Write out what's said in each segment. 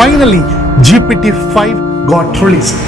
Finally, GPT-5 got released.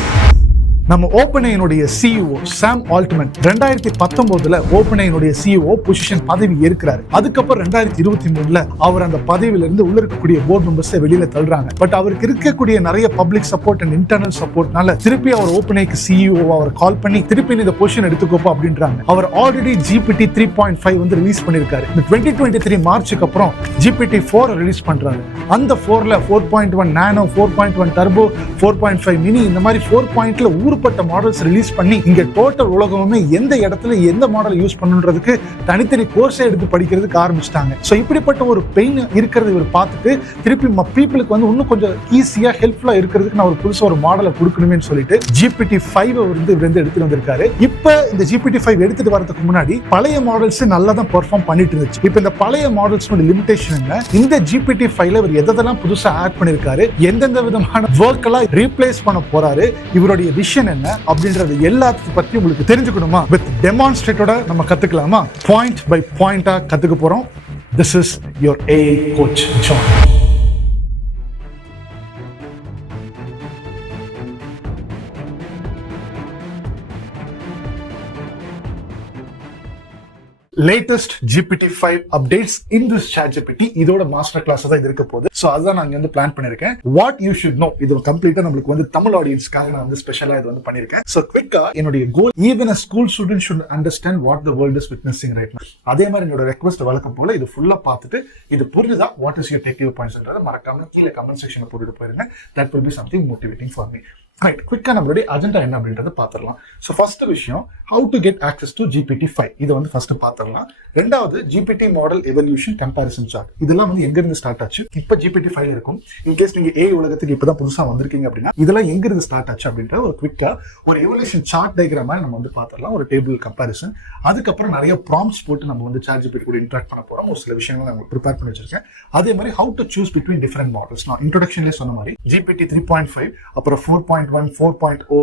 நம்ம ஓப்பன்ஐனுடைய CEO Sam Altman 2019 ஓப்பன்ஐனுடைய சிஇஓ பொசிஷன் பதவி ஏற்கிறாரு. அதுக்கப்புறம் 2023 அவர் அந்த பதவியில இருந்து உள்ள இருக்கக்கூடிய போர்டு மெம்பர்ஸை வெளியில தள்ளுறாங்க. பட் அவருக்கு இருக்கக்கூடிய நிறைய பப்ளிக் சப்போர்ட் அண்ட் இன்டர்னல் சப்போர்ட்னால திருப்பி அவர் ஓப்பன்ஐக்கு சிஇஓ அவர் கால் பண்ணி திருப்பி இந்த பொசிஷன் எடுத்துக்கோப்பா அப்படின்றாங்க. அவர் ஆல்ரெடி GPT 3.5 வந்து ரிலீஸ் பண்ணிருக்காரு. இந்த 2023 மார்ச்சுக்கு அப்புறம் GPT 4 ரிலீஸ் பண்றாரு. அந்த 4ல 4.1 நானோ, 4.1 டர்போ, 4.5 மினி இந்த மாதிரி 4.ல ஊர்பட்ட மாடல்ஸ் ரிலீஸ் பண்ணி இங்க டோட்டல் உலகமே எந்த இடத்துல எந்த மாடல் யூஸ் பண்ணுன்றதுக்கு தனித்தனி கோர்ஸை எடுத்து படிக்கிறதுக்கு ஆரம்பிச்சிட்டாங்க. ஸோ இப்படிப்பட்ட ஒரு பெயின் இருக்கிறது இவர் பார்த்துட்டு திருப்பி பீப்புளுக்கு வந்து இன்னும் கொஞ்சம் ஈஸியா ஹெல்ப்ஃபுல்லா இருக்கிறதுக்கு நான் ஒரு புதுசா ஒரு மாடலை கொடுக்கணுமேன்னு சொல்லிட்டு GPT 5 வந்து எடுத்துட்டு வந்திருக்காரு. இப்ப இந்த GPT 5 எடுத்துட்டு வரதுக்கு முன்னாடி பழைய மாடல்ஸ் நல்லா தான் பெர்ஃபார்ம் பண்ணிட்டு இருந்துச்சு. இப்ப இந்த பழைய மாடல்ஸோட லிமிடேஷன் என்ன, இந்த GPT 5ல இவர் எதெல்லாம் புதுசா ஆட் பண்ணிருக்காரு, எந்தெந்த விதமான ஒர்க் எல்லாம் ரீப்ளேஸ் பண்ண போறாரு, இவருடைய விஷன் என்ன அப்படின்றது எல்லாத்தையும் பத்தி உங்களுக்கு தெரிஞ்சுக்கணுமா? வித் டெமான்ஸ்ட்ரேட்டோட நம்ம கத்துக்கலாமா? பாயிண்ட் பை பாயிண்டா கத்துக்க போறோம். This is your AI coach John. Latest GPT 5 updates in this ChatGPT இதோட மாஸ்டர் கிளாஸ் தான் இது இருக்க போகுது. சோ அதுதான் நான் வந்து பிளான் பண்ணிருக்கேன். வாட் யூ ஷுட் நோ, இது கம்ப்ளீட்டா நம்மளுக்கு வந்து தமிழ் ஆடியன்ஸ்க்காக நான் வந்து ஸ்பெஷலா இது வந்து பண்ணிருக்கேன். சோ குவிக்கா என்னுடைய கோல், even a school student should understand what the world is witnessing right now. அதே மாதிரி என்னோட ரெக்வெஸ்ட் வழக்கம் போல இது ஃபுல்லா பார்த்துட்டு இது புரிஞ்சுதா வாட் இஸ் யுவர் டேக் பாயிண்ட்ஸ்ன்றத மறக்காம கீழே கமெண்ட் செக்ஷன்ல போட்டுட்டு போயிருங்க. That will be something motivating for me. Right, குவிக்கா நம்மளுடைய அஜெண்டா என்ன அப்படின்றத பார்த்துடலாம். ஸோ ஃபர்ஸ்ட் விஷயம், how to get access to GPT 5 இதை வந்து ஃபர்ஸ்ட் பார்த்துடலாம். ரெண்டாவது GPT model evolution comparison chart, இதெல்லாம் வந்து எங்க இருந்து ஸ்டார்ட் ஆச்சு, இப்போ GPT 5 இருக்கும். இன்கேஸ் நீங்க ஏ உலகத்துக்கு இப்பதான் புதுசா வந்திருக்கீங்க அப்படின்னா இதெல்லாம் எங்க இருந்து ஸ்டார்ட் ஆச்சு அப்படின்ற ஒரு குவிக்கா ஒரு எவல்யூஷன் சார்ட் டயக்ராம் மாதிரி நம்ம வந்து பார்த்துடலாம், ஒரு டேபிள் கம்பேரிசன். அதுக்கப்புறம் நிறைய ப்ராம்ப்ட்ஸ் போட்டு நம்ம வந்து ChatGPT கூட இன்டராக்ட் பண்ண போறோம். ஒரு சில விஷயங்கள் நான் ப்ரிப்பேர் பண்ணி வச்சிருக்கேன். அதே மாதிரி how to choose between different models. நான் இன்ட்ரோடக்ஷன்லேயே சொன்ன மாதிரி GPT 3.5 அப்புறம் 4.1, 4.0,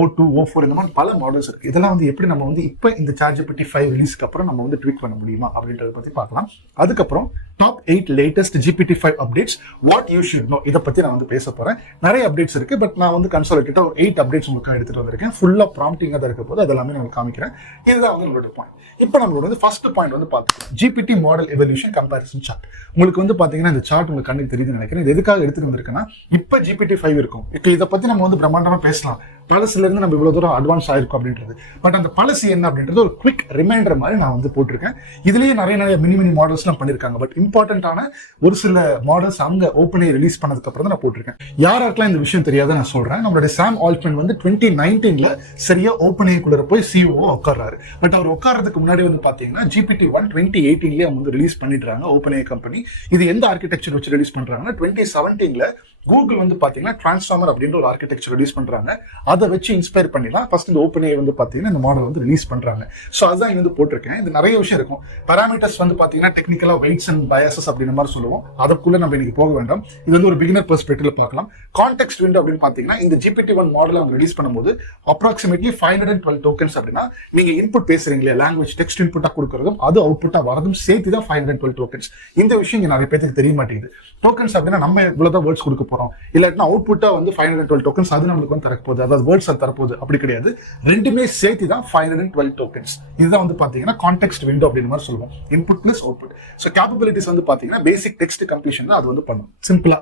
O2, O4 இந்த மாதிரி பல மாடல்ஸ் இருக்கு. இதெல்லாம் வந்து எப்படி நம்ம வந்து இப்போ இந்த ChatGPT 5 ரிலீஸ்க்கு அப்புறம் நம்ம வந்து ட்வீட் பண்ண முடியுமா அப்படின்றத பத்தி பார்க்கலாம். அதுக்கப்புறம் top 8 latest GPT 5 updates, what you should know, இதை பத்தி நான் வந்து பேச போறேன். நிறைய அப்டேட்ஸ் இருக்கு, பட் நான் வந்து கன்சாலிடேட்டா ஒரு 8 அப்டேட்ஸ் உங்களுக்கு எடுத்துட்டு வந்திருக்கேன். ஃபுல்லா ப்ராம்ப்டிங்கா தான் இருக்க போது, அதெல்லாமே நான் காமிக்கிறேன். இதுதான் வந்து நம்மளோட பாயிண்ட். இப்போ நம்மளோட வந்து ஃபர்ஸ்ட் பாயிண்ட் வந்து பார்த்துக்கலாம், GPT model evolution comparison chart. உங்களுக்கு வந்து பாத்தீங்கன்னா இந்த சார்ட் உங்களுக்கு கண்ணுக்கு தெரியுதுன்னு நினைக்கிறேன். இது எதுக்காக எடுத்துட்டு வந்திருக்குன்னா, இப்போ GPT 5 இருக்கும். இப்போ இதை பத்தி நம்ம வந்து பிரம்மாண்டமா பேசலாம், பழசுல இருந்து நம்ம இவ்வளவு தூரம் அட்வான்ஸ் ஆயிருக்கும் அப்படின்றது. பட் அந்த பழசு என்ன அப்படின்றது ஒரு குவிக் ரிமைண்டர் மாதிரி நான் வந்து போட்டிருக்கேன். இதுலயே நிறைய மினி மாடல்ஸ் எல்லாம் பண்ணிருக்காங்க. பட் இம்பார்ட்டன்டான ஒரு சில மாடல்ஸ் அவங்க ஓப்பனை ரிலீஸ் பண்ணதுக்கு அப்புறம் தான் நான் போட்டிருக்கேன். யாருக்கெல்லாம் இந்த விஷயம் தெரியாத நான் சொல்றேன். நம்மளுடைய சாம் ஆல்ட்மன் வந்து 2019 சரியா ஓப்பனைக்குள்ள போய் சிஓ உட்கார்றாரு. பட் அவர் உட்கார்றதுக்கு முன்னாடி வந்து பாத்தீங்கன்னா GPT 1 2018 அவங்க வந்து ரிலீஸ் பண்ணிடுறாங்க ஓப்பனை கம்பெனி. இது எந்த ஆர்கிடெக்சர் வச்சு ரிலீஸ் பண்றாங்கன்னா 2017 கூகுள் வந்து பாத்தீங்கன்னா டிரான்ஸ்ஃபார்மர் அப்படின்ற ஒரு ஆர்கிடெக்சர் ரிலீஸ் பண்றாங்க. அதை வச்சு இன்ஸ்பயர் பண்ணி தான் ஃபர்ஸ்ட் இந்த ஓப்பனை வந்து பாத்தீங்கன்னா இந்த மாடல் வந்து ரிலீஸ் பண்றாங்க. சோ அதான் இங்க வந்து போட்டிருக்கேன். இது நிறைய விஷயம் இருக்கும். பாராமீட்டர்ஸ் வந்து பாத்தீங்கன்னா டெக்னிக்கலா வெயிட்ஸ் அண்ட் பயாசஸ் அப்படின்ற மாதிரி சொல்லுவோம். அதுக்குள்ள நம்ம இன்னைக்கு போக வேண்டாம். இது வந்து ஒரு பிகினர் பெர்ஸ்பெக்டிவ்ல பார்க்கலாம். கான்டெக்ஸ்ட் விண்டோ அப்படின்னு பாத்தீங்கன்னா இந்த GPT 1 மாடல் அவங்க ரிலீஸ் பண்ணும்போது அப்ராக்சிமேட்லி 512 டோக்கன்ஸ் அப்படின்னா நீங்க இன்புட் பேசுறீங்க இல்லையா, லாங்குவேஜ் டெக்ஸ்ட் இன்புட்டா கொடுக்கறதும் அது அவுட்புட்டா வரதும் சேர்த்து தான் 512 டோக்கன்ஸ். இந்த விஷயம் இங்க நிறைய பேருக்கு தெரிய மாட்டேங்குது. டோக்கன்ஸ் அப்படின்னா நம்ம இவ்வளவுதான் வேர்ட்ஸ் கொடுக்க போறோம், இல்லாட்டினா அவுட்புட்டா வந்து 512 டோக்கன்ஸ் அது நம்மளுக்கு வந்து தரப்போகுது, அதாவது வேர்ட்ஸ் தரப்போகுது அப்படி கிடையாது. ரெண்டுமே சேர்த்து தான் 512 டோக்கன்ஸ். இதுதான் வந்து பாத்தீங்கன்னா கான்டெக்ஸ்ட் விண்டோ அப்படின்னு மாதிரி சொல்லுவோம், input plus output. So capabilities வந்து பாத்தீங்கன்னா பேசிக் டெக்ஸ்ட் கம்ப்ளீஷன் அது வந்து பண்ணும். சிம்பிளா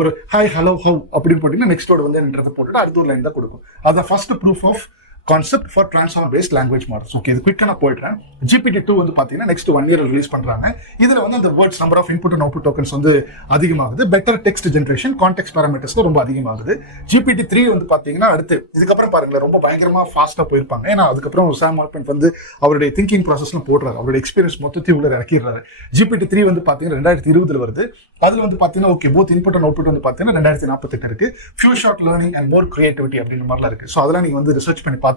ஒரு ஹாய் ஹலோ ஹவ் அப்படின்னு போட்டீங்கன்னா நெக்ஸ்ட் வேர்ட் வந்து போட்டுட்டு அடுத்த ஒரு லைன் தான் கொடுக்கும். அதான் first proof of concept for transformer based language models. Okay, இது குயிக்கா நான் போயிடுறேன். GPT 2 வந்து பாத்தீங்கன்னா நெக்ஸ்ட் 1 year ரிலீஸ் பண்றாங்க. இதுல வந்து அந்த words number of input and output tokens வந்து அதிகமாகுது. Better text generation, context parameters ரொம்ப அதிகமாகுது. GPT 3 வந்து பாத்தீங்கன்னா அடுத்து இதுக்கப்புறம் பாருங்களேன் ரொம்ப பயங்கரமா ஃபாஸ்டா போயிருப்பாங்க. ஏன்னா அதுக்கப்புறம் சாம் ஆல்ட்மன் வந்து அவருடைய திங்கிங் ப்ராசஸ்ல போடுறாரு, அவருடைய எக்ஸ்பீரியன்ஸ் மொத்தத்தையும் உள்ள இறக்கிறாரு. GPT 3 வந்து பாத்தீங்கன்னா 2020 வருது. அதுல வந்து பாத்தீங்கன்னா okay both input and output வந்து பாத்தீங்கன்னா 2048 இருக்கு. Few short learning and more creativity அப்படின்ற மாதிரிலாம் இருக்கு. ஸோ அதெல்லாம் நீங்க வந்து ரிசர்ச் பண்ணி பாத்துக்கோங்க.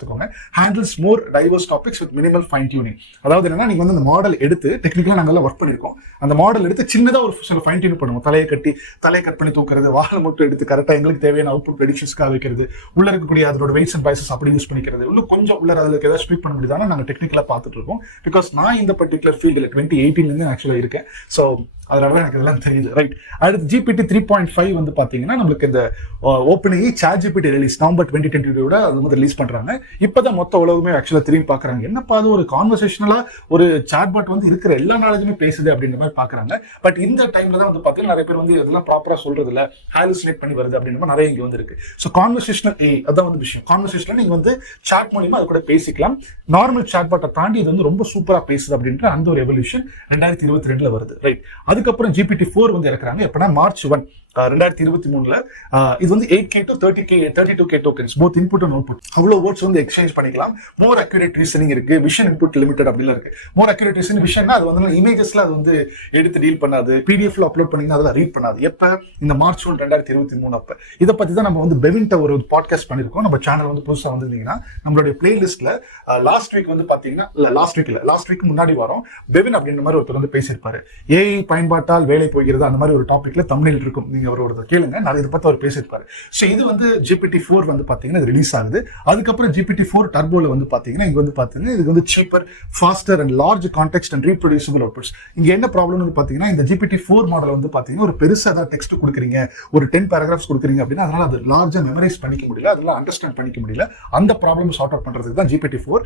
more diverse topics with minimal fine tuning. அதாவது என்னன்னா நீங்க வந்து அந்த மாடல் எடுத்து டெக்னிக்கலா நாங்க ஒர்க் பண்ணிருக்கோம். அந்த மாடல் எடுத்து சின்னதா ஒரு சில ஃபைன் டியூன் பண்ணுவோம். தலையை கட் பண்ணி தூக்குறது, வாகனம் மட்டும் எடுத்து கரெக்டா எங்களுக்கு தேவையான அவுட்புட் ப்ரெடிக்ஷன்ஸ்க்காக வைக்கிறது, உள்ள இருக்கக்கூடிய அதோட வெயிட்ஸ் அண்ட் பைசஸ் அப்படி யூஸ் பண்ணிக்கிறது, இன்னும் கொஞ்சம் உள்ள அதுல ஏதாவது ஸ்பீக் பண்ண முடியுதானா நாங்க டெக்னிக்கலா பார்த்துட்டு இருக்கோம். பிகாஸ் நான் இந்த பர்டிகுலர் ஃபீல்டில் 2018 ஆக்சுவலா இருக்கேன். ஸோ அதனால எனக்கு இதெல்லாம் தெரியுது, ரைட். அடுத்து GPT 3.5 வந்து பாத்தீங்கன்னா நம்மளுக்கு இந்த opening chat GPT release November 2022 அது வந்து ரிலீஸ் பண்றாங்க. இப்பதான் மொத்த உலகமே ஆக்சுவலா திரும்பி பாக்குறாங்க, என்னப்பா அது ஒரு கான்வர்சேஷனலா ஒரு சாட்பாட் வந்து இருக்கிற எல்லா நாலேஜுமே பேசுது அப்படின்ற மாதிரி பாக்குறாங்க. பட் இந்த டைம்ல தான் வந்து பாத்தீங்கன்னா நிறைய பேர் வந்து இதெல்லாம் ப்ராப்பரா சொல்றது இல்ல, ஹாலுசினேட் பண்ணி வருது அப்படின்ற மாதிரி நிறைய இங்க வந்து இருக்கு. ஸோ கான்வர்சேஷனல் அதான் வந்து விஷயம். கான்வர்சேஷன்ல நீங்க வந்து சாட் மூலியமா அது கூட பேசிக்கலாம். நார்மல் சாட்பாட்டை தாண்டி இது வந்து ரொம்ப சூப்பரா பேசுது அப்படின்ற அந்த ஒரு எவல்யூஷன் 2022 வருது, ரைட். அதுக்கப்புறம் GPT-4 வந்து இறக்குறாங்க எப்படின்னா March 1, 2023 இது வந்து 8K to 32K tokens both input and output. அவ்வளவு வேர்ட்ஸ் வந்து எக்ஸ்சேஞ்ச் பண்ணிக்கலாம். மோர் அக்யூரேட் ரீசனிங் இருக்கு, விஷன் இன்புட் லிமிடெட் அப்படிலாம் இருக்கு. மோர் அக்யூரேட் ரீசனிங் விஷன்னா அது வந்து இமேஜஸ்ல அது வந்து எடுத்து டீல் பண்ணாது, பிடிஎஃப்ல அப்லோட் பண்ணீங்கன்னா அதெல்லாம் ரீட் பண்ணாது. எப்ப இந்த March 1, 2023 அப்ப இதை பத்தி தான் நம்ம வந்து பெவின்ட்ட ஒரு பாட்காஸ்ட் பண்ணிருக்கோம். நம்ம சேனல் வந்து புதுசா வந்திருந்தீங்கன்னா நம்மளுடைய பிளேலிஸ்ட்ல லாஸ்ட் வீக் வந்து பாத்தீங்கன்னா லாஸ்ட் வீக் முன்னாடி வாரம் பெவின் அப்படின்ற மாதிரி ஒருத்தர் வந்து பேசியிருப்பாரு. ஏஐ பயன்பாட்டால் வேலை போகிறது அந்த மாதிரி ஒரு டாபிக்ல தமிழில் இருக்கும், நீங்க அவரோட கேளுங்க, நான் இதை பத்தி அவர் பேசியிருப்பாரு. ஸோ இது வந்து GPT-4 வந்து பாத்தீங்கன்னா ரிலீஸ் ஆகுது. அதுக்கப்புறம் GPT-4 டர்போல வந்து பாத்தீங்கன்னா இங்க வந்து பாத்தீங்கன்னா இது வந்து cheaper, faster and large context and reproducible outputs. இங்க என்ன ப்ராப்ளம் வந்து பாத்தீங்கன்னா இந்த GPT-4 மாடல் வந்து பாத்தீங்கன்னா ஒரு பெருசா ஏதாவது டெக்ஸ்ட் கொடுக்குறீங்க, ஒரு 10 பேராகிராஃப்ஸ் கொடுக்குறீங்க அப்படின்னா அதனால அது லார்ஜா மெமரைஸ் பண்ணிக்க முடியல, அதெல்லாம் அண்டர்ஸ்டாண்ட் பண்ணிக்க முடியல. அந்த ப்ராப்ளம் சார்ட் அவுட் பண்றதுக்கு தான் GPT-4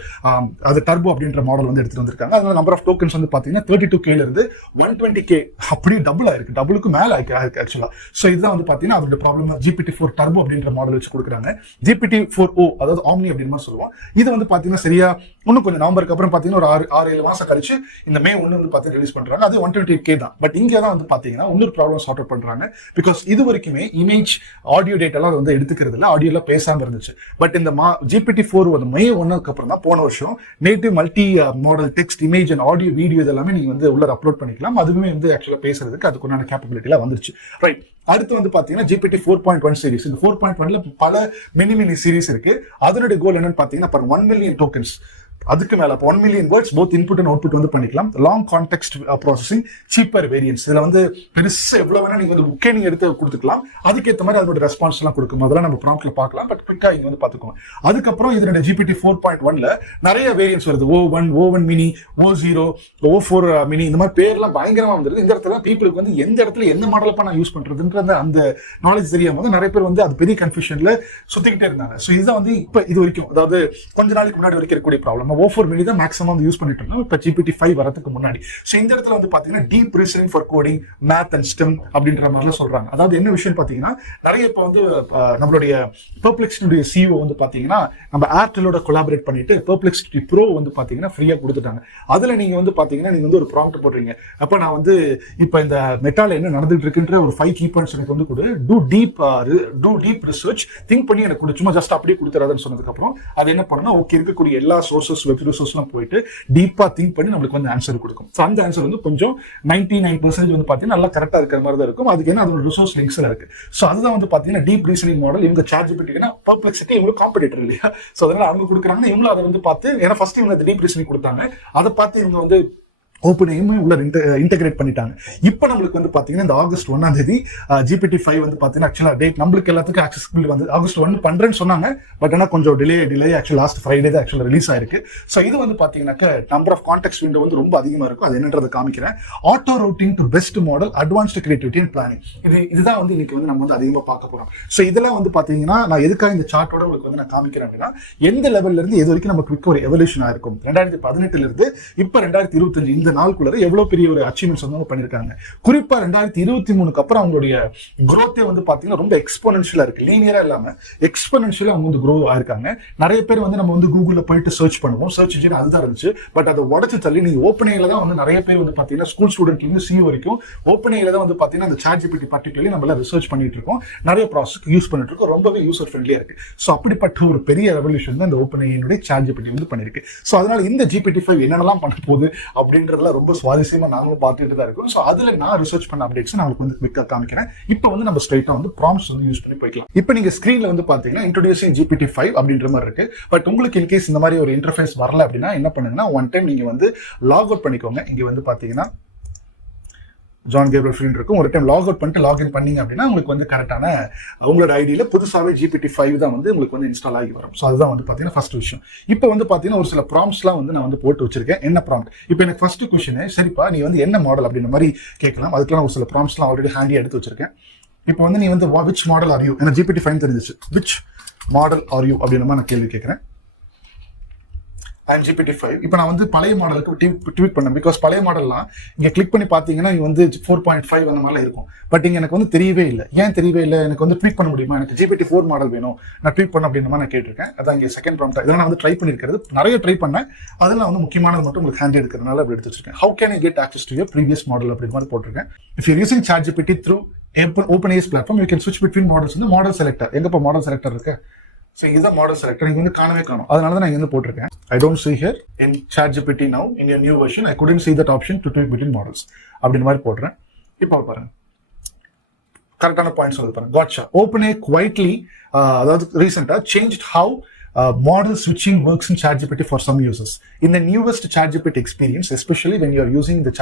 அது டர்போ அப்படின்ற மாடல் வந்து எடுத்துட்டு வந்திருக்காங்க. அதனால நம்பர் ஆஃப் டோக்கன்ஸ் வந்து பாத்தீங்கன்னா 32K இருந்து 120K அப்படி டபுள் ஆயிருக்கு, டபுளுக்கு மேல ஆயிருக்கு ஆக்சுவலா. ஸோ இதுதான் வந்து பாத்தீங்கன்னா அதோட ப்ராப்ளம். GPT-4 டர்போ அப்படின்ற மாடல் வச்சு கொடுக்குறாங்க. GPT-4o அதாவது ஆம்னி அப்படின்னு சொல்லுவோம். இது வந்து பாத்தீங்கன்னா சரியா இன்னும் கொஞ்சம் நவம்பருக்கு அப்புறம் பாத்தீங்கன்னா ஒரு 6-7 மாசம் கழிச்சு இந்த May 1 வந்து பாத்தீங்கன்னா ரிலீஸ் பண்றாங்க. அது 128K தான். பட் இங்க தான் வந்து பாத்தீங்கன்னா இன்னொரு ப்ராப்ளம் சார்ட் அவுட் பண்றாங்க. பிகாஸ் இது வரைக்குமே இமேஜ் ஆடியோ டேட்டாலாம் வந்து எடுத்துக்கிறது இல்லை, ஆடியோல பேசாம இருந்துச்சு. பட் இந்த GPT-4 வந்து May 1க்கு அப்புறம் தான் போன வருஷம் native multi model text, image and audio video இதெல்லாமே நீங்க வந்து உள்ள அப்லோட் பண்ணிக்கலாம். அதுவுமே வந்து ஆக்சுவலா பேசுறதுக்கு அதுக்குண்டான கேப்பபிலிட்டிலாம் வந்துருச்சு, ரைட். அடுத்து வந்து பாத்தீங்கன்னா GPT 4.1 சீரிஸ். இந்த 4.1ல பல மினி சீரிஸ் இருக்கு. அதனுடைய கோல் என்னன்னு பாத்தீங்கன்னா 1 மில்லியன் டோக்கன்ஸ், அதுக்கு மேல 1 million words both input and output வந்து பண்ணிக்கலாம். Long context processing, cheaper variance. இதுல வந்து பெருசா எவ்வளவு வேணா நீங்க வந்து புக்கே நீங்க எடுத்து கொடுத்துக்கலாம், அதுக்கேற்ற மாதிரி அதோட ரெஸ்பான்ஸ் எல்லாம் கொடுக்கும். அதெல்லாம் நம்ம ப்ராம்ப்ட்ல பார்க்கலாம், பட் குயிக்கா இங்க வந்து பாத்துக்கோங்க. அதுக்கப்புறம் இதனுடைய GPT 4.1ல நிறைய வேரியன்ஸ் வருது. O1 mini, O0, O4 mini, இந்த மாதிரி பேர்லாம் பயங்கரமா வந்துருது. இந்த இடத்துல பீப்புளுக்கு வந்து எந்த இடத்துல எந்த மாடலப்பா நான் யூஸ் பண்றதுன்ற அந்த நாலேஜ் தெரியாம நிறைய பேர் வந்து அது பெரிய கன்ஃபியூஷன்ல சுத்திக்கிட்டே இருந்தாங்க. ஸோ இதுதான் வந்து இப்ப இது வரைக்கும், அதாவது கொஞ்ச நாளைக்கு முன்னாடி வரைக்கும் இருக்கக்கூடிய ப்ராப்ளம். O4 மினி தான் மேக்ஸிமம் யூஸ் பண்ணிட்டு இருந்தோம் இப்ப GPT-5 வரதுக்கு முன்னாடி. சோ இந்த இடத்துல வந்து பாத்தீங்கன்னா deep reasoning for coding, math and stem அப்படின்ற மாதிரிலாம் சொல்றாங்க. அதாவது என்ன விஷயம் பாத்தீங்கன்னா நிறைய இப்ப வந்து நம்மளுடைய பெர்ப்ளெக்சிட்டி CEO வந்து பாத்தீங்கன்னா நம்ம ஏர்டெலோட கொலாபரேட் பண்ணிட்டு பெர்ப்ளெக்சிட்டி ப்ரோ வந்து பாத்தீங்கன்னா ஃப்ரீயா கொடுத்துட்டாங்க. அதுல நீங்க வந்து பாத்தீங்கன்னா நீங்க வந்து ஒரு ப்ராம்ப்ட் போடுறீங்க, அப்ப நான் வந்து இப்ப இந்த மெட்டால என்ன நடந்துட்டு இருக்குன்ற ஒரு 5 கீ பாயிண்ட்ஸ் எனக்கு வந்து கொடு, டூ டீப் ரிசர்ச், திங்க் பண்ணி எனக்கு கொடு, சும்மா ஜஸ்ட் அப்படியே கொடுத்துறாதுன்னு சொன்னதுக்கு அப்புறம் அது என்ன பண்ணா ஓகே இருக்கக்கூடிய எல்லா சோர்சஸ் வெப் ரிசோர்ஸ்லாம் போயிட்டு டீப்பா திங்க் பண்ணி நம்மளுக்கு வந்து ஆன்சர் கொடுக்கும். ஸோ அந்த ஆன்சர் வந்து கொஞ்சம் 99% வந்து பாத்தீங்கன்னா நல்லா கரெக்டா இருக்கிற மாதிரி தான் இருக்கும். அதுக்கு என்ன அதோட ரிசோர்ஸ் லிங்க்ஸ் இருக்கு. ஸோ அதுதான் வந்து பாத்தீங்கன்னா டீப் ரீசனிங் மாடல். இவங்க சாட் ஜிபிடினா பெர்ப்ளெக்சிட்டி இவங்களுக்கு காம்படிட்டர் இல்லையா, ஸோ அதனால அவங்க கொடுக்குறாங்க. இவங்களும் அதை வந்து பார்த்து, ஏன்னா ஃபர்ஸ்ட் இவங்க டீப் ரீசனிங் கொடுத்தாங்க, அதை பார்த்து இவங்க வந்து ஓப்பனையுமே உள்ள இன்டெகிரேட் பண்ணிட்டாங்க. இப்போ நம்மளுக்கு வந்து பாத்தீங்கன்னா இந்த August 1 GPT-5 வந்து பாத்தீங்கன்னா ஆக்சுவலா டேட் நம்மளுக்கு எல்லாத்துக்கும் ஆக்சஸபிள் வந்து August 1 பண்றேன்னு சொன்னாங்க. பட் ஆனா கொஞ்சம் டிலே ஆக்சுவலா லாஸ்ட் ஃப்ரைடே தான் ஆக்சுவலா ரிலீஸ் ஆயிருக்கு. ஸோ இது வந்து பாத்தீங்கன்னாக்க நம்பர் ஆஃப் கான்டெக்ஸ்ட் விண்டோ வந்து ரொம்ப அதிகமா இருக்கும். அது என்னன்றதை காமிக்கிறேன். Auto routing to best model, advanced creativity and planning. இதுதான் வந்து இன்னைக்கு வந்து நம்ம வந்து அதிகமா பார்க்க போறோம். ஸோ இதெல்லாம் வந்து பாத்தீங்கன்னா நான் எதுக்காக இந்த சார்ட்டோட உங்களுக்கு வந்து நான் காமிக்கிறேன் அப்படின்னா, எந்த லெவல்ல இருந்து எது வரைக்கும் நமக்கு குவிக் ஒரு எவல்யூஷன் ஆயிருக்கும் 2018 இருந்து இப்ப 2025 இந்த நாளுக்குள்ள எவ்வளவு பெரிய ஒரு அச்சீவ்மெண்ட்ஸ் வந்து பண்ணிருக்காங்க. குறிப்பா 2023க்கு அப்புறம் அவங்களுடைய growth வந்து பாத்தீங்கன்னா ரொம்ப எக்ஸ்போனென்ஷியலா இருக்கு, லீனியரா இல்லாம எக்ஸ்போனென்ஷியலா அவங்க வந்து grow ஆயிருக்காங்க. நிறைய பேர் வந்து நம்ம வந்து கூகுள்ல போயிட்டு சர்ச் பண்ணுவோம், சர்ச் இன்ஜின் அதுதான் இருந்துச்சு. பட் அதை உடச்சு தள்ளி நீங்க ஓப்பன்ஐல தான் வந்து நிறைய பேர் வந்து பாத்தீங்கன்னா ஸ்கூல் ஸ்டூடெண்ட்ல இருந்து CEO வரைக்கும் ஓப்பன்ஐல தான் வந்து பாத்தீங்கன்னா அந்த சாட் ஜிபிடி பர்டிகுலர்லி நம்ம ரிசர்ச் பண்ணிட்டு இருக்கோம், நிறைய ப்ராசஸ் யூஸ் பண்ணிட்டு இருக்கோம், ரொம்பவே யூசர் ஃப்ரெண்ட்லியா இருக்கு. ஸோ அப்படிப்பட்ட ஒரு பெரிய ரெவல்யூஷன் தான் இந்த ஓப்பன்ஐனுடைய சாட் ஜிபிடி வந்து பண்ணிருக்கு. ஸோ அதனால இந்த GPT-5 என்னென்னலாம் பண்ண போகுது அப்படின்றதுல ரொம்ப சுவாரஸ்யமா நாங்களும் பார்த்துட்டு தான் இருக்கும். ஸோ அதுல நான் ரிசர்ச் பண்ண அப்டேட்ஸ் நான் உங்களுக்கு வந்து குவிக்கா காமிக்கிறேன். இப்போ வந்து நம்ம ஸ்ட்ரைட்டா வந்து ப்ராம்ப்ட்ஸ் வந்து யூஸ் பண்ணி போய்க்கலாம். இப்போ நீங்க ஸ்கிரீன்ல வந்து பாத்தீங்கன்னா இன்ட்ரோடியூசிங் GPT-5 அப்படின்ற மாதிரி இருக்கு. பட் உங்களுக்கு இன்கேஸ் இந்த மாதிரி ஒரு இன்டர்ஃபேஸ் வரல அப்படின்னா என்ன பண்ணுங்கன்னா, ஒன் டைம் நீங்க வந்து லாக் அவுட் பண்ணிக்கோங்க. இங்க வந்து பாத்தீங்கன்னா ஜான் கேப்ரியல் ஃப்ரீன்னு இருக்கும். ஒரு டைம் லாக் அவுட் பண்ணிட்டு லாகின் பண்ணீங்க அப்படின்னா உங்களுக்கு வந்து கரெக்டான உங்களோட ஐடியில் புதுசாகவே GPT-5 தான் வந்து உங்களுக்கு வந்து இன்ஸ்டால் ஆகி வரும். ஸோ அதுதான் வந்து பார்த்தீங்கன்னா ஃபர்ஸ்ட் விஷயம். இப்போ வந்து பார்த்தீங்கன்னா ஒரு சில ப்ராம்ப்ட்ஸ்லாம் வந்து நான் வந்து போட்டு வச்சிருக்கேன். என்ன ப்ராம்ப்ட்? இப்போ எனக்கு ஃபர்ஸ்ட் கொஸ்டின், சரிப்பா நீ வந்து என்ன மாடல் அப்படின்ற மாதிரி கேட்கலாம். அதுக்கெல்லாம் ஒரு சில ப்ராம்ப்ட்ஸ்லாம் ஆல்ரெடி ஹேண்டியாக எடுத்து வச்சிருக்கேன். இப்போ வந்து நீ வந்து விச் மாடல் ஆர் யூ, ஏன்னா GPT-5 தெரிஞ்சிச்சு, விச் மாடல் ஆர் யூ அப்படின்ற மாதிரி நான் கேள்வி கேட்குறேன். GPT-5 இப்போ நான் வந்து பழைய மாடலுக்கு ட்வீட் பண்ணேன். பிகாஸ் பழைய மாடல்லாம் இங்கே கிளிக் பண்ணி பார்த்தீங்கன்னா இங்கே வந்து 4.5 அந்த மாதிரிலாம் இருக்கும். பட் இங்கே எனக்கு வந்து தெரியவே இல்லை. ஏன் தெரியவே இல்லை? எனக்கு வந்து ட்வீட் பண்ண முடியுமா, எனக்கு GPT-4 மாடல் வேணும், நான் ட்வீட் பண்ண அப்படின்ற மாதிரி நான் கேட்டிருக்கேன். அதான் இங்கே செகண்ட் ப்ராம்ப்ட். இதெல்லாம் நான் வந்து ட்ரை பண்ணியிருக்கிறது, நிறைய ட்ரை பண்ணேன். அதில் வந்து முக்கியமானது மட்டும் உங்களுக்கு ஹேண்ட் எடுக்கிறதுனால அப்படி எடுத்து வச்சிருக்கேன். How can you get access to your previous model அப்படின்ற மாதிரி போட்டிருக்கேன். If you using ChatGPT through OpenAI platform, you can ஸ்விட்ச் பிட்வீன் மாடல்ஸ். வந்து மாடல் செலக்டர் எங்கப்பா மாடல் செலக்டர் இருக்கு? ஸோ இதுதான் மாடல் செலக்டர். நீங்க வந்து காணவே காணும். அதனால தான் நான் இங்க போட்டிருக்கேன். I don't see here in ChatGPT now in your new version. I couldn't see that option to tweak between models. அப்படின்ற மாதிரி போடுறேன். இப்போ பாருங்க, கரெக்டான பாயிண்ட்ஸ் வந்து பாருங்க. Gotcha. OpenAI quietly அதாவது ரீசெண்டா changed how model switching works in ChatGPT for some users. In the newest ChatGPT experience, especially when you are using the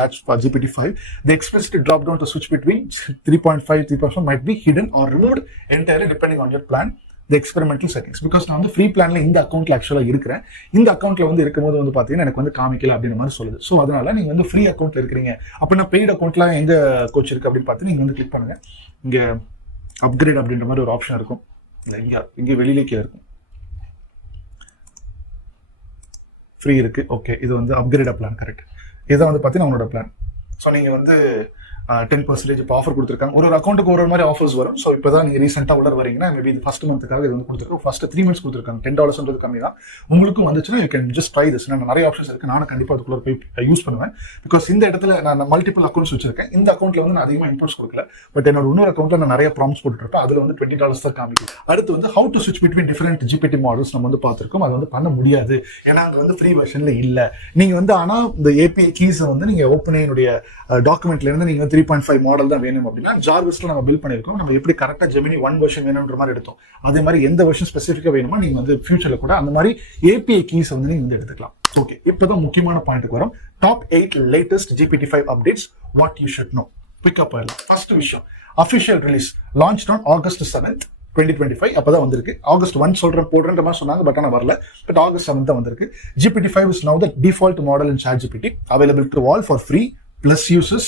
GPT-5, the explicit drop down to switch between 3.5, 3.4 might be hidden or removed entirely depending on your plan. The experimental settings. Because நான் வந்து free பிளான்ல இந்த அக்கௌண்ட்ல ஆக்சுவலாக இருக்கிறேன். இந்த அக்கௌண்ட்ல வந்து இருக்கும்போது வந்து பார்த்தீங்கன்னா எனக்கு வந்து காமிக்கல அப்படின்ற மாதிரி சொல்லுது. ஸோ அதனால நீங்க வந்து ஃப்ரீ அக்கௌண்ட்ல இருக்கிறீங்க அப்படின்னா பெய்ட் அக்கௌண்ட்ல எங்க கோச் இருக்கு அப்படின்னு பார்த்து நீங்க வந்து கிளிக் பண்ணுங்க. இங்க அப்கிரேட் அப்படின்ற மாதிரி ஒரு ஆப்ஷன் இருக்கும். இல்லை இங்கே வெளியிலேயே இருக்கும், ஃப்ரீ இருக்கு. ஓகே, இது வந்து அப்கிரேட் பிளான். கரெக்ட். இதான் வந்து பார்த்தீங்கன்னா உங்களோட பிளான். ஸோ நீங்க வந்து 10% இப்போ ஆஃபர் கொடுத்துருக்காங்க. ஒரு அக்கௌண்ட்டுக்கு ஒரு மாதிரி ஆஃபர்ஸ் வரும். ஸோ இப்போ தான் நீங்கள் ரீசெண்டாக உள்ள வரீங்கன்னா மேபி இது ஃபர்ஸ்ட் மந்த்துக்காக இது வந்து கொடுத்துருக்கோம். ஃபர்ஸ்ட் 3 months கொடுத்துருக்காங்க. $10 கம்மி தான். உங்களுக்கும் வந்துச்சுன்னா you can just try this. நான் நிறைய ஆப்ஷன்ஸ் இருக்கு, நானும் கண்டிப்பாக அதுக்குள்ள போய் யூஸ் பண்ணுவேன். பிகாஸ் இந்த இடத்துல நான் மல்டிபிள் அக்கௌண்ட்ஸ் வச்சிருக்கேன். இந்த அக்கௌண்ட்ல வந்து நான் அதிகமாக இன்புட்ஸ் கொடுக்கல. பட் என்னோட இன்னொரு அக்கௌண்ட்ல நான் நிறைய ப்ராம்ப்ட்ஸ் போட்டுருப்பேன். அதில் வந்து $20 தான் காமிக்கும். அடுத்து வந்து ஹவு டு ஸ்விட்ச் பிட்வீன் டிஃபரெண்ட் GPT மாடல்ஸ் நம்ம வந்து பார்த்துருக்கோம். அது வந்து பண்ண முடியாது, ஏன்னா அது வந்து ஃப்ரீ வெர்ஷன்ல இல்லை. நீங்க வந்து ஆனால் இந்த API கீஸை வந்து நீங்க ஓப்பன்ஏனுடைய டாக்குமெண்ட்ல இருந்து நீங்க 3.5 மாடல் தான் வேணும் அப்படின்னா ஜார்விஸ்ல நம்ம பில்ட் பண்ணிருக்கோம். நம்ம எப்படி கரெக்டா ஜெமினி 1 வெர்ஷன் வேணும்ன்ற மாதிரி எடுத்தோம். அதே மாதிரி எந்த வெர்ஷன் ஸ்பெசிஃபிக்கா வேணுமோ நீங்க வந்து ஃபியூச்சர்ல கூட அந்த மாதிரி API கீஸ் வந்து நீங்க வந்து எடுத்துக்கலாம். ஓகே, இப்பதான் முக்கியமான பாயிண்ட்க்கு வரும். Top 8 latest GPT-5 updates what you should know. Pick up ஆயிடலாம். ஃபர்ஸ்ட் விஷயம், official release launched on August 7th 2025. அப்பதான் வந்திருக்கு. August 1 சொல்றேன் போடுறேன்ற மாதிரி சொன்னாங்க, பட் ஆனால் வரல. பட் August 7th தான் வந்திருக்கு. GPT-5 is now the default model in ChatGPT, available to all for free, plus users,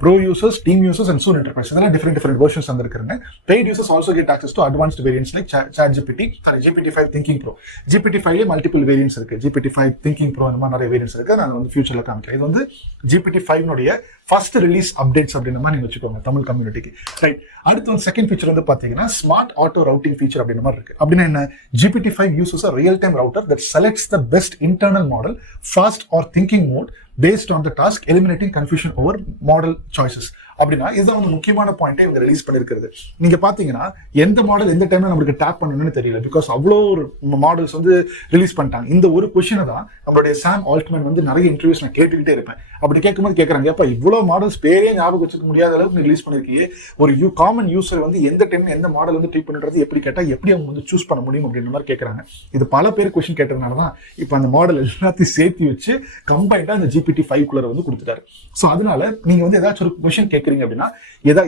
pro users, team users, and soon enterprise. There are different versions வந்திருக்குங்க. Paid users also get access to advanced variants like ChatGPT, GPT-5 Thinking Pro. GPT-5 multiple variants இருக்கு. GPT-5 Thinking Pro இந்த மாதிரி நிறைய variants இருக்கு. நான் வந்து ஃபியூச்சர்ல காமிக்கிறேன். இது வந்து GPT-5 உடைய ஃபர்ஸ்ட் ரிலீஸ் அப்டேட்ஸ் அப்படின்ற மாதிரி நீங்க வச்சுக்கோங்க தமிழ் கம்யூனிட்டிக்கு. ரைட். அடுத்து வந்து செகண்ட் ஃபீச்சர் வந்து பாத்தீங்கன்னா ஸ்மார்ட் ஆட்டோ ரவுட்டிங் ஃபீச்சர் அப்படின்ற மாதிரி இருக்கு. அப்படின்னா என்ன? GPT-5 uses a real-time router that selects the best internal model, fast or thinking mode based on the task, eliminating confusion over model choices. அப்படின்னா இதுதான் வந்து முக்கியமான பாயிண்டே இவங்க ரிலீஸ் பண்ணிருக்கிறது. நீங்க பாத்தீங்கன்னா எந்த மாடல் எந்த டைம்ல நம்மளுக்கு டேப் பண்ணணும்னு தெரியல. பிகாஸ் அவ்வளோ ஒரு மாடல்ஸ் வந்து ரிலீஸ் பண்ணிட்டாங்க. இந்த ஒரு கொஸ்டினை தான் நம்மளுடைய சாம் ஆல்ட்மேன் வந்து நிறைய இன்டர்வியூஸ் நான் கேட்டுக்கிட்டே இருப்பேன். அப்படி கேட்கும்போது கேட்கறாங்க, அப்ப இவ்வளவு மாடல்ஸ் பேரே ஞாபகம் வச்சுக்க முடியாத அளவுக்கு ரிலீஸ் பண்ணிருக்கீங்க. ஒரு காமன் யூசர் வந்து எந்த டைம் எந்த மாடல் வந்து ட்ரீட் பண்ணுறது எப்படி கேட்டா எப்படி அவங்க வந்து சூஸ் பண்ண முடியும் அப்படின்ற மாதிரி கேட்கறாங்க. இது பல பேர் கொஸ்டின் கேட்டதுனால தான் இப்போ அந்த மாடல் எல்லாத்தையும் சேர்த்து வச்சு கம்பைண்டா அந்த GPT-5 குள்ள வந்து கொடுத்துட்டாரு. ஸோ அதனால நீங்க வந்து ஏதாச்சும் ஒரு கொஸ்டின் கேட்கறீங்க அப்படின்னா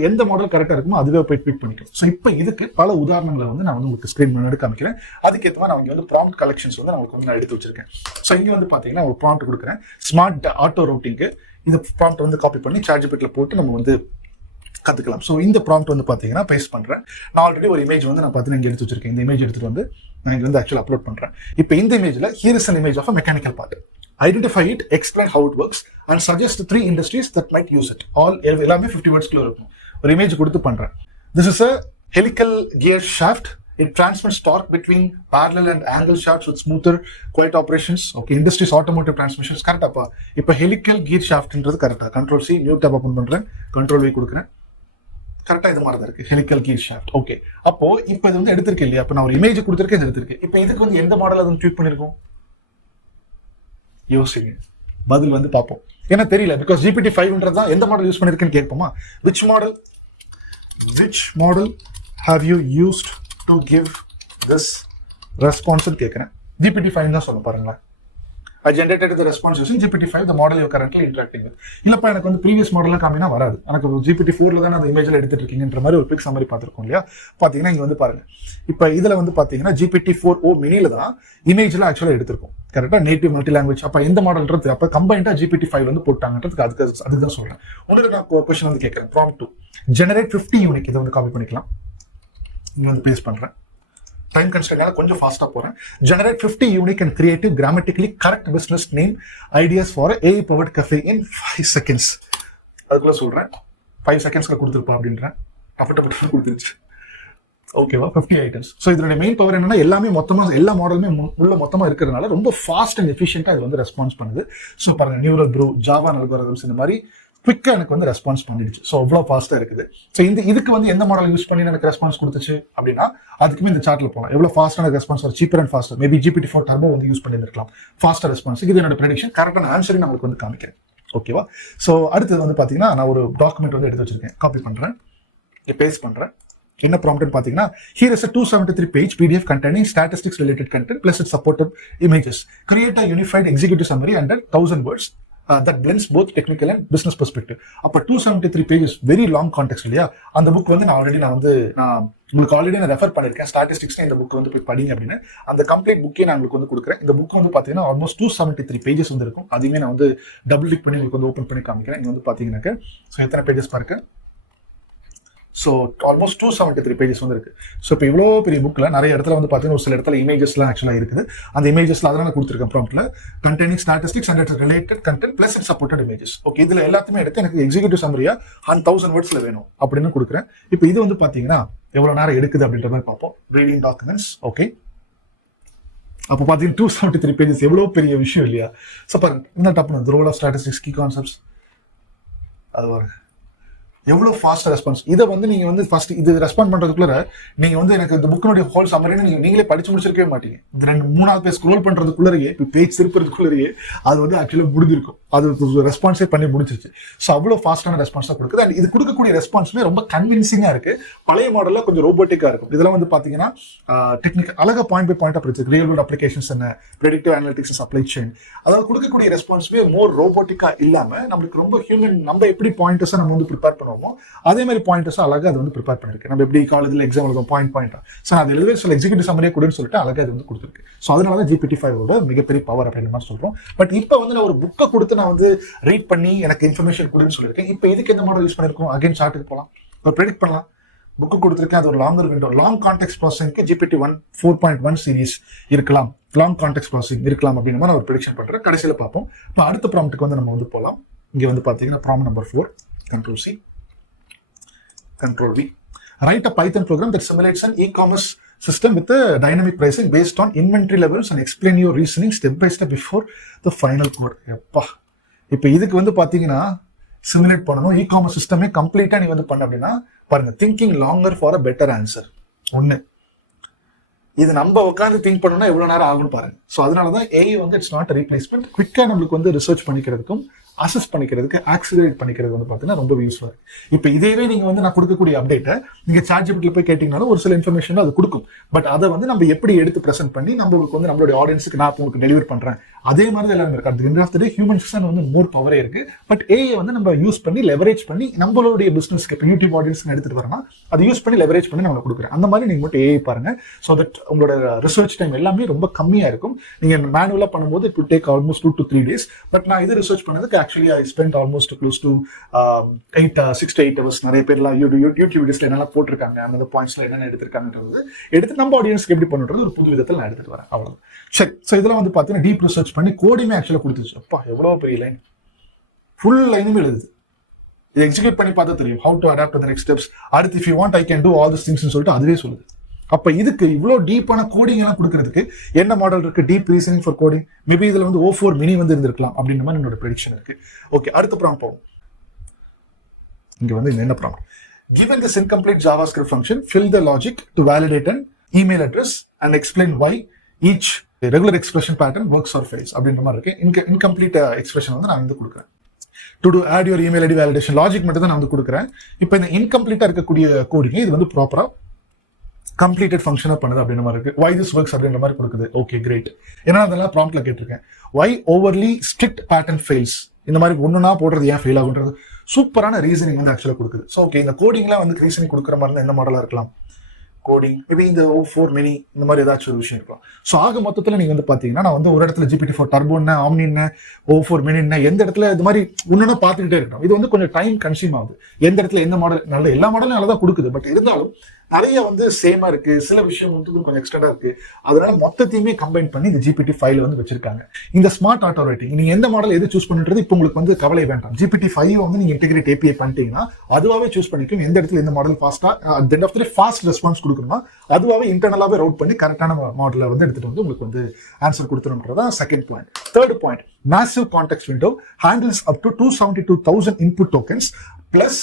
எந்த மாடல் கரெக்டா இருக்குமோ அதுவே போய் ட்வீட் பண்ணிக்கும். ஸோ இப்போ இதுக்கு பல உதாரணங்களை வந்து நான் வந்து உங்களுக்கு ஸ்கிரீன் முன்னாடி காமிக்கிறேன். அதுக்கேற்ற மாதிரி நான் வந்து ப்ராம்ப்ட் கலெக்ஷன்ஸ் வந்து உங்களுக்கு வந்து நான் எடுத்து வச்சிருக்கேன். ஸோ இங்க வந்து பாத்தீங்கன்னா ஒரு ப்ராம்ப்ட் கொடுக்குறேன், ஸ்மார்ட் ஆட்டோ ரூட்டிங்க்கு. இந்த ப்ராம்ப்ட் வந்து காப்பி பண்ணி ChatGPTல போட்டு நம்ம வந்து கத்துக்கலாம். ஸோ இந்த ப்ராம்ப்ட் வந்து பாத்தீங்கன்னா பேஸ்ட் பண்றேன். நான் ஆல்ரெடி ஒரு இமேஜ் வந்து நான் பார்த்தீங்கன்னா இங்க எடுத்து வச்சிருக்கேன். இந்த இமேஜ் எடுத்துட்டு வந்து நான் இங்க வந்து ஆக்சுவலா அப்லோட் பண்றேன். இப்போ இந்த இமேஜ்ல here is an image of a mechanical part. Identify it, explain how it works, and suggest 3 industries that might use it. எல்லாமே 50 words குள்ள இருக்கும். ஒரு இமேஜ் கொடுத்து பண்றேன். This is a helical gear shaft. It transmits torque between parallel and angle shafts with smoother, quiet operations. Okay, industries automotive transmissions. கரெக்டாப்பா? இப்போ helical gear shaftன்றது கரெக்டா? Control C, new tab open பண்றேன், Control V கொடுக்குறேன். கரெக்டா இது மாதிரி தான் இருக்கு, helical gear shaft. Okay, அப்போ இப்போ இது வந்து எடுத்திருக்கு இல்லையா? அப்போ நான் ஒரு இமேஜ் கொடுத்திருக்கேன், இது எடுத்திருக்கு. இப்போ இதுக்கு வந்து எந்த மாடல் அது ட்வீட் பண்ணிருக்கோம்? யோசிங்க, பதில் வந்து பார்ப்போம். ஏன்னா தெரியல, பிகாஸ் GPT-5 தான் எந்த மாடல் யூஸ் பண்ணிருக்கேன்னு கேட்போமா? which model have you used to give this response கேட்கிறேன். GPT-5 தான் சொல்ல பாருங்களேன். I generated the response using GPT-5, the model you're currently interacting with. இல்லப்பா எனக்கு வந்து ப்ரீவியஸ் மாடல்லாம் காமினா வராது, எனக்கு GPT-4ல தான் அந்த இமேஜ்ல எடுத்துட்டு இருக்கீங்கன்ற மாதிரி ஒரு பிக் சம்மரி பார்த்துருக்கோம் இல்லையா. பாத்தீங்கன்னா இங்க வந்து பாருங்க, இப்ப இதுல வந்து பாத்தீங்கன்னா GPT-4o மினில தான் இமேஜ்ல ஆக்சுவலா எடுத்திருக்கும். கரெக்டா நேட்டிவ் மல்டி லாங்குவேஜ். அப்ப எந்த மாடல்ன்றது அப்ப கம்பைண்டா GPT-5 வந்து போட்டாங்கன்றதுக்கு அதுதான் சொல்றேன். உங்களுக்கு நான் கொஸ்டின் வந்து கேட்கறேன். prompt 2 generate 50 unique. இதை வந்து காப்பி பண்ணிக்கலாம், இங்க வந்து பேஸ்ட் பண்றேன். டைம் கன்ஸ்ட்ரெயினால கொஞ்சம் ஃபாஸ்டா போறேன். generate 50 unique and creative grammatically correct business name ideas for AI powered cafe in 5 seconds. அதுக்குள்ள சொல்றேன் 5 செகண்ட்ஸ்ல கொடுத்துருப்பா அப்படின்றேன். டப்பு கொடுத்துருச்சு. ஓகேவா, 50 ஐட்டம்ஸ். ஸோ இதோட மெயின் பவர் என்னன்னா எல்லாமே மொத்தமா எல்லா மாடலுமே உள்ள மொத்தமா இருக்கிறதுனால ரொம்ப ஃபாஸ்ட் அண்ட் எஃபிஷியன்ட்டா இது வந்து ரெஸ்பான்ஸ் பண்ணுது. ஸோ பாருங்க, நியூரல் ப்ரூ, ஜாவா அல்காரிதம்ஸ் இந்த மாதிரி குவிக்கா எனக்கு வந்து ரெஸ்பான்ஸ் பண்ணிடுச்சு. ஸோ அவ்வளோ ஃபாஸ்டா இருக்குது. ஸோ இதுக்கு வந்து எந்த மாடல் யூஸ் பண்ணி எனக்கு ரெஸ்பான்ஸ் கொடுத்துச்சு அப்படின்னா அதுக்குமே இந்த சார்ட்ல போகலாம். எவ்வளோ ஃபாஸ்டான response, cheaper and faster. Maybe GPT-4 turbo வந்து யூஸ் பண்ணியிருக்கலாம் ஃபாஸ்டர் ரெஸ்பான்ஸ். இது என்னோட ப்ரெடிக்ஷன். கரெக்டான ஆன்சரையும் நம்மளுக்கு வந்து காமிக்கிறேன். ஓகேவா. ஸோ அடுத்தது வந்து பாத்தீங்கன்னா நான் ஒரு டாக்குமெண்ட் வந்து எடுத்து வச்சிருக்கேன், காப்பி பண்றேன், பேஸ்ட் பண்றேன். என்ன ப்ராம்ப்ட்னு பாத்தீங்கன்னா, here is a 273 page PDF containing statistics related content plus its supported images. Create a unified executive summary under 1000 words that blends both technical and business perspective. அப்ப 273 pages very long context இல்லையா. அந்த book வந்து நான் உங்களுக்கு already நான் refer பண்ணிருக்கேன். Statistics இந்த book வந்து போய் படிங்க அப்படின்னு. அந்த கம்ப்ளீட் புக்கே நான் உங்களுக்கு வந்து கொடுக்குறேன். இந்த புக் வந்து பாத்தீங்கன்னா ஆல்மோஸ்ட் 273 pages வந்து இருக்கும். அதையுமே நான் வந்து டபுள் கிளிக் பண்ணி உங்களுக்கு வந்து ஓப்பன் பண்ணி காமிக்கிறேன். இங்க வந்து பாத்தீங்கன்னாக்க ஸோ எத்தனை பேஜஸ் பாருங்க. ஸோ ஆல்மோஸ்ட் 273 பேஜஸ் வந்து இருக்கு. ஸோ இப்போ இவ்வளோ பெரிய புக்கில் நிறைய இடத்துல வந்து பார்த்தீங்கன்னா ஒரு சில இடத்துல இமேஜஸ்லாம் ஆக்சுவலாக இருக்குது. அந்த இமேஜஸ்ல அதெல்லாம் நான் கொடுத்துருக்கேன் ப்ராம்ப்ட்ல. Containing statistics and its related content plus it supported images. Okay, இதில் எல்லாத்தையுமே எடுத்து எனக்கு எக்ஸிக்யூட்டிவ் சம்மரியா 1000 வேர்ட்ஸ்ல வேணும் அப்படின்னு கொடுக்குறேன். இப்போ இது வந்து பார்த்தீங்கன்னா எவ்வளோ நேரம் எடுக்குது அப்படின்ற மாதிரி பார்ப்போம். Reading documents. ஓகே, அப்போ பார்த்தீங்கன்னா 273 பேஜஸ் எவ்வளோ பெரிய விஷயம் இல்லையா. ஸோ பாருங்க, இந்த top role of statistics, key concepts, அது ஒரு எவ்வளவு ஃபாஸ்ட் ரெஸ்பான்ஸ். இதை வந்து நீங்க வந்து ஃபர்ஸ்ட் இது ரெஸ்பாண்ட் பண்றதுக்குள்ள நீங்க வந்து எனக்கு இந்த புக்கினுடைய ஹோல் சம்மரின்னு நீங்களே படிச்சு முடிச்சிருக்கவே மாட்டீங்க. இந்த 2-3 பேஜ் ஸ்க்ரோல் பண்றதுக்குள்ளேயே பேஜ் திருப்பறதுக்குள்ளேயே அது வந்து ஆக்சுவலா முடிஞ்சிருக்கும். அது ரெஸ்பான்ஸே பண்ணி முடிச்சிருச்சு. ஸோ அவ்வளவு ஃபாஸ்டான ரெஸ்பான்ஸ் தான் கொடுக்குது. அண்ட் இது கொடுக்கக்கூடிய ரெஸ்பான்ஸுமே ரொம்ப கன்வின்சிங்கா இருக்கு. பழைய மாடல்ல கொஞ்சம் ரோபோட்டிக்கா இருக்கும். இதெல்லாம் வந்து பாத்தீங்கன்னா டெக்னிக்கல் அழகா பாயிண்ட் பை பாயிண்டா பிடிச்சி ரியல் வேர்ல்ட் அப்ளிகேஷன்ஸ் என்ன, ப்ரெடிக்டிவ் அனலிட்டிக்ஸ், சப்ளை செயின், அதாவது கொடுக்கக்கூடிய ரெஸ்பான்ஸுமே மோர் ரோபோட்டிக்கா இல்லாம நம்மளுக்கு ரொம்ப ஹியூமன், நம்ம எப்படி பாயிண்டர்ஸா நம்ம வந்து ப்ரிப்பேர் பண்ணுவோம் அதே மாதிரி பாயிண்டர்ஸ் அழகா அது வந்து ப்ரிப்பேர் பண்ணிருக்கு. நம்ம எப்படி காலேஜ்ல எக்ஸாம் எழுதும் பாயிண்டா. ஸோ அது எழுத சில எக்ஸிக்யூட்டிவ் சம்மரியே கொடுன்னு சொல்லிட்டு அழகா இது வந்து கொடுத்துருக்கு. ஸோ அதனால தான் GPT-5 மிகப்பெரிய பவர் அப்படின்ற மாதிரி சொல்றோம். பட் இப்போ வந்து நான் ஒரு புக்கை கொடுத்து நான் வந்து ரீட் பண்ணி எனக்கு இன்ஃபர்மேஷன் கொடுன்னு சொல்லியிருக்கேன். இப்போ இதுக்கு எந்த மாடல் யூஸ் பண்ணிருக்கோம், அகைன் சார்ட்டுக்கு போகலாம், இப்போ ப்ரெடிக்ட் பண்ணலாம். புக்கு கொடுத்துருக்கேன், அது ஒரு லாங்கர் விண்டோ. லாங் கான்டெக்ட் ப்ராசஸிங்க்கு GPT-1 4.1 சீரிஸ் இருக்கலாம், லாங் கான்டெக்ட் ப்ராசஸிங் இருக்கலாம் அப்படின்னு நான் ஒரு ப்ரெடிக்ஷன் பண்றேன். கடைசியில் பார்ப்போம். இப்போ அடுத்த ப்ராம்ப்ட்டுக்கு வந்து நம்ம வந்து போகலாம். இங்கே வந்து பார்த்தீங்கன்னா prompt number 4, Ctrl+C, Ctrl+V. Write a Python program that simulates an e-commerce system with a dynamic pricing based on inventory levels and explain your reasoning step by step before the final code. எப்பா, இப்போ இதுக்கு வந்து பாத்தீங்கன்னா simulate பண்ணணும் e-commerce சிஸ்டமே கம்ப்ளீட்டா நீ வந்து பண்ண அப்படின்னா பாருங்க, thinking longer for a better answer. ஒண்ணு, இது நம்ம உட்காந்து திங்க் பண்ணணும்னா எவ்வளவு நேரம் ஆகும் பாருங்க. ஸோ அதனாலதான் AI வந்து இட்ஸ் நாட் ரீப்ளேஸ்மெண்ட். குவிக்கா நம்மளுக்கு வந்து ரிசர்ச் பண்ணிக்கிறதுக்கும் அசஸ் பண்ணிக்கிறதுக்கு ஆக்சிலரேட் பண்ணிக்கிறது வந்து பாத்தீங்கன்னா ரொம்ப யூஸ்ஃபுல்லா இருக்கு. இப்போ இதேவே நீங்க வந்து நான் கொடுக்கக்கூடிய அப்டேட்டை நீங்க ChatGPT போய் கேட்டீங்கன்னாலும் ஒரு சில இன்ஃபர்மேஷன் அது கொடுக்கும். பட் அதை வந்து நம்ம எப்படி எடுத்து பிரசென்ட் பண்ணி நம்மளுக்கு வந்து நம்மளுடைய ஆடியன்ஸுக்கு நான் உங்களுக்கு டெலிவர் பண்றேன் அதே மாதிரி எல்லாமே இருக்கு. அது end of the day humans வந்து மோர் பவரே இருக்கு. பட் AI வந்து நம்ம யூஸ் பண்ணி லெவரேஜ் பண்ணி நம்மளுடைய பிசினஸ்க்கு இப்போ யூடியூப் ஆடியன்ஸ் எடுத்துட்டு வரமா அதை யூஸ் பண்ணி லெவரேஜ் பண்ணி நம்ம கொடுக்குறேன். அந்த மாதிரி நீங்க மட்டும் AI பாருங்க. ஸோ தட் உங்களோட ரிசர்ச் டைம் எல்லாமே ரொம்ப கம்மியா இருக்கும். நீங்க மேனுவலா பண்ணும்போது it will take almost 2 to 3 days. But நான் இது ரிசர்ச் பண்ணதுக்கு actually I spend almost close to 6 to 8 hours. நிறைய பேர்லாம் யூடியூப் வீடியோஸ்ல என்னெல்லாம் போட்டிருக்காங்க, அந்த பாயிண்ட்ஸ்ல என்னென்ன எடுத்திருக்காங்கன்றது எடுத்து நம்ம ஆடியன்ஸ்க்கு எப்படி பண்ணுறது ஒரு புது விதத்தில் நான் எடுத்துட்டு வரேன். அவ்வளவு சரி. ஸோ இதெல்லாம் வந்து பார்த்தீங்கன்னா டீப் ரிசர்ச் பண்ணி கோடியுமே ஆக்சுவலாக கொடுத்துச்சு. அப்பா எவ்வளோ பெரிய லைன், ஃபுல் லைனுமே எழுதுது. இது எக்ஸிக்யூட் பண்ணி பார்த்தா தெரியும். How to adapt the next steps, அடுத்து if you want I can do all this திங்ஸ்னு சொல்லிட்டு அதுவே சொல்லுது. அப்ப இதுக்கு இவ்வளவு டீப்பான கோடிங் எல்லாம் கொடுக்கறதுக்கு என்ன மாடல் இருக்கு, deep reasoning for coding. Maybe இதுல வந்து O4 மினி வந்து இருந்திருக்கலாம் அப்படின்ற மாதிரி என்னோட ப்ரெடிக்ஷன் இருக்கு. ஓகே, அடுத்த ப்ராம்ப்ட் போவோம். இங்க வந்து என்ன prompt, given this incomplete JavaScript function, fill the logic to validate an email address and explain why each regular expression pattern works or fails அப்படின்ற மாதிரி இருக்கு. இன்கம்ப்ளீட் எக்ஸ்பிரஷன் வந்து நான் வந்து கொடுக்குறேன். To do add your email ID validation logic மட்டும் தான் நான் வந்து கொடுக்குறேன். இப்போ இந்த இன்கம்ப்ளீட்டா இருக்கக்கூடிய கோடிங் இது வந்து ப்ராப்பரா கம்ப்ளீட்டட் ஃபங்க்ஷனாக பண்ணுது அப்படின்ற மாதிரி இருக்கு. வை திஸ் ஒர்க்ஸ் அப்படின்ற மாதிரி கொடுக்குது. Okay great. ஏன்னா அதெல்லாம் ப்ராம்ப்ட்ல கேட்டிருக்கேன். Why overly strict pattern fails, இந்த மாதிரி ஒன்றுனா போடுறது ஏன் ஃபெயில் ஆகுன்றது சூப்பரான ரீசனிங் வந்து ஆக்சுவலாக கொடுக்குது. ஸோ ஓகே, இந்த கோடிங்லாம் வந்து ரீசனிங் கொடுக்குற மாதிரி இருந்தால் எந்த மாடலாக இருக்கலாம்? கோடிங் மேபி இந்த O4 மினி இந்த மாதிரி ஏதாச்சும் ஒரு விஷயம் இருக்கலாம். ஸோ ஆக மொத்தத்தில் நீங்கள் வந்து பார்த்தீங்கன்னா நான் வந்து ஒரு இடத்துல GPT-4 டர்போன்னு ஆம்னின்னு O4 மினின்னு எந்த இடத்துல இது மாதிரி ஒன்றுனா பார்த்துக்கிட்டே இருக்கணும். இது வந்து கொஞ்சம் டைம் கன்சியூம் ஆகுது. எந்த இடத்துல எந்த மாடல் நல்ல, எல்லா மாடலும் நல்லா தான் கொடுக்குது. பட் இருந்தாலும் நிறைய வந்து சேமா இருக்கு, சில விஷயம் வந்து கொஞ்சம் எக்ஸ்ட்ரா இருக்கு. அதனால மொத்தத்தையுமே கம்பைன் பண்ணி இந்த GPT-5 வந்து வச்சிருக்காங்க. இந்த ஸ்மார்ட் ஆட்டோ ரைட்டிங் நீங்க எந்த மாடல் எது சூஸ் பண்ணிட்டு இப்போ உங்களுக்கு வந்து கவலை வேண்டாம். GPT-5 வந்து நீங்க இன்டெகிரேட் API பண்ணிட்டீங்கன்னா அதுவாவே சூஸ் பண்ணிக்கும். எந்த இடத்துல எந்த மாடல் ஃபாஸ்டா at end of the fast response கொடுக்கணும்னா அதுவாவே இன்டர்னலாவே ரவுட் பண்ணி கரெக்டான மாடலை வந்து எடுத்துட்டு வந்து உங்களுக்கு வந்து ஆன்சர் கொடுத்துருன்றதா second point. Third point, massive context window handles up to 272,000 input tokens plus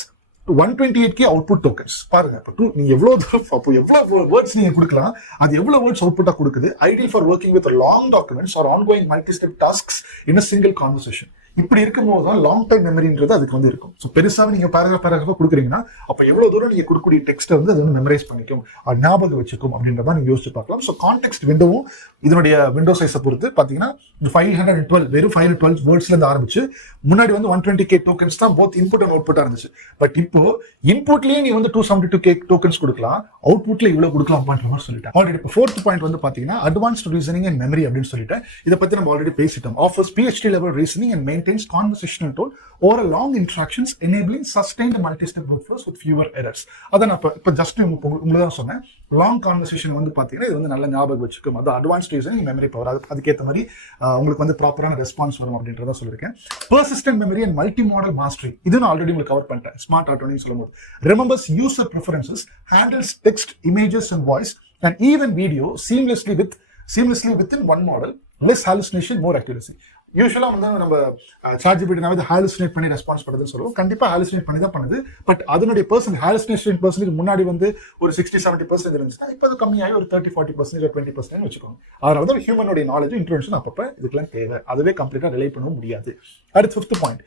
128K output tokens. பாருங்க, நீங்க எவ்வளவு வேர்ட்ஸ் நீங்க கொடுக்கலாம், அது எவ்வளவு வேர்ட்ஸ் அவுட்புட்டா கொடுக்குது. Ideal for working with long documents or ongoing multi step tasks in a single conversation. இப்படி இருக்கும்போது தான் லாங் டைம் மெமரின்றது அதுக்கு வந்து இருக்கும். ஸோ பெருசாக நீங்க பேராகிராஃபா கொடுக்குறீங்கன்னா அப்போ எவ்வளவு தூரம் நீங்க கொடுக்கக்கூடிய டெக்ஸ்ட்டை வந்து அது வந்து மெமரைஸ் பண்ணிக்கும், ஞாபகம் வச்சுக்கும் அப்படின்றத நீங்க யோசிச்சு பார்க்கலாம். ஸோ கான்டெக்ஸ்ட் விண்டோவும் இதனுடைய விண்டோ சைஸை பொறுத்து பார்த்தீங்கன்னா 512 வெறும் 512 வேர்ட்ஸ்ல இருந்து ஆரம்பிச்சு முன்னாடி வந்து 120K டோக்கன்ஸ் தான் போத் இன்புட் அண்ட் அவுட்புட்டா இருந்துச்சு. பட் இப்போ இன்புட்லயே நீ வந்து 272K டோக்கன்ஸ் கொடுக்கலாம், அவுட்புட்ல இவ்வளவு கொடுக்கலாம் மாதிரி சொல்லிட்டேன். ஆல்ரெடி இப்போ ஃபோர்த் பாயிண்ட் வந்து பாத்தீங்கன்னா அட்வான்ஸ்ட் ரீசனிங் அண்ட் மெமரி அப்படின்னு சொல்லிட்டேன். இதை பத்தி நம்ம ஆல்ரெடி பேசிட்டோம். Offers PhD level reasoning and maintains conversational tone over long interactions, enabling sustained multi-step workflows with fewer errors. அதான் நான் இப்போ ஜஸ்ட் உங்களுக்கு தான் சொன்னேன். லாங் கான்வர்சேஷன் வந்து பாத்தீங்கன்னா இது வந்து நல்ல ஞாபகம் வச்சுக்கும். அது அட்வான்ஸ்ட் ரீசனிங், மெமரி பவர், அதுக்கேற்ற மாதிரி உங்களுக்கு வந்து ப்ராப்பரான ரெஸ்பான்ஸ் வரும் அப்படின்றத சொல்லியிருக்கேன். Persistent memory and multi-modal mastery, இது நான் ஆல்ரெடி உங்களுக்கு கவர் பண்ணிட்டேன். ஸ்மார்ட் ஆட்டோனிங் சொல்லும்போது remembers user preferences, handles text, images and voice and even video seamlessly within one model, less hallucination, more accuracy. யூஸ்வலா வந்து நம்ம ChatGPT ஹாலுசினேட் பண்ணி ரெஸ்பான்ஸ் பண்ணுறதுன்னு சொல்லுவோம். கண்டிப்பா ஹாலுசினேட் பண்ணி தான் பண்ணுது. பட் அதனுடைய ஹாலுசினேஷன் பர்சன்டேஜ் முன்னாடி வந்து ஒரு 60-70% இருந்துச்சுன்னா இப்போ அது கம்மியாகி ஒரு 30-40% 20% வச்சுக்கோங்க. அதனால தான் ஹியூமனுடைய நாலேஜ் இன்ட்ரோடக்ஷன் அப்பப்போ இதுக்கெல்லாம் தேவை. அதுவே கம்ப்ளீட்டா ரிலே பண்ண முடியாது. அடுத்து fifth point,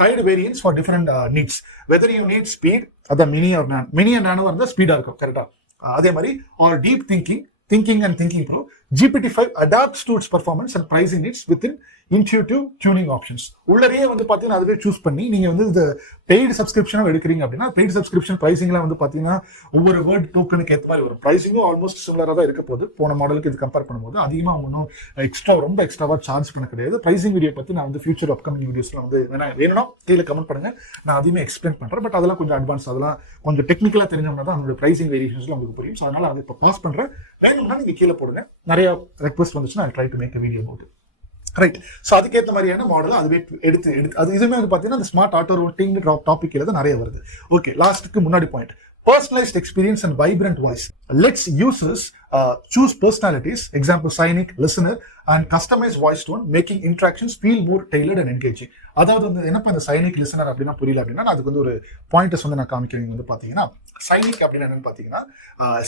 tied variants for different needs. Whether you need speed, அதான் மினி அண்ட் நானோ இருந்தால் ஸ்பீடா இருக்கும் கரெக்டா. அதே மாதிரி R deep thinking and thinking pro, GPT-5 adapts to its performance and pricing needs within intuitive tuning options. உள்ளரையே வந்து பாத்தீங்கன்னா அதுவே choose பண்ணி நீங்க வந்து இந்த பெய்டு சப்ஸ்கிரிப்ஷன் எடுக்கிறீங்க அப்படின்னா பெய்டு சப்ஸ்கிரிப்ஷன் பிரைசிங்லாம் வந்து பாத்தீங்கன்னா ஒவ்வொரு வேர்ட் டோக்கனுக்கு ஏற்ற மாதிரி வரும். பிரைசிங்கும் ஆல்மோஸ்ட் சிமிலரா தான் இருக்க போகுது. போன மாடலுக்கு இது கம்பேர் பண்ணும்போது அதிகமா ஒன்றும் ரொம்ப எக்ஸ்ட்ராவா சார்ஜ் பண்ண கிடையாது. பிரைசிங் வீடியோ பத்தி நான் வந்து ஃபியூச்சர் அப்கமிங் வீடியோஸ்ல வந்து வேணும்னா கீழே கமெண்ட் பண்ணுங்க, நான் அதையுமே எக்ஸ்பிளைன் பண்றேன். பட் அதெல்லாம் கொஞ்சம் அட்வான்ஸ், அதெல்லாம் கொஞ்சம் டெக்னிக்கலா தெரிஞ்சோம்னா தான் அதோட பிரைசிங் வேரியேஷன்ஸ்ல உங்களுக்கு புரியும். ஸோ அதனால அதை இப்போ பாஸ் பண்றேன். வேணும்னா நீங்க கீழே போடுங்க. நிறைய ரெக்வஸ்ட் வந்துச்சுன்னா I try to make video about it. Right. So அதுக்கேற்ற மாதிரியான மாடல் அதுவே எடுத்து அது இதுவுமே வந்து பார்த்தீங்கன்னா அந்த ஸ்மார்ட் ஆட்டோ ரோட்டிங் டாபிக் தான் நிறைய வருது. ஓகே, லாஸ்ட்டுக்கு முன்னாடி point, personalized experience and vibrant voice lets users choose personalities, example cynic, listener and customized voice tone, making interactions feel more tailored and engaging. அதாவது வந்து என்னப்பா இந்த சைனிக் லிசனர் அப்படின்னா புரியல அப்படின்னா அதுக்கு வந்து ஒரு பாயிண்டர்ஸ் வந்து நான் காமிக்கிறேன். வந்து பாத்தீங்கன்னா சைனிக் அப்படின்னு என்னன்னு பாத்தீங்கன்னா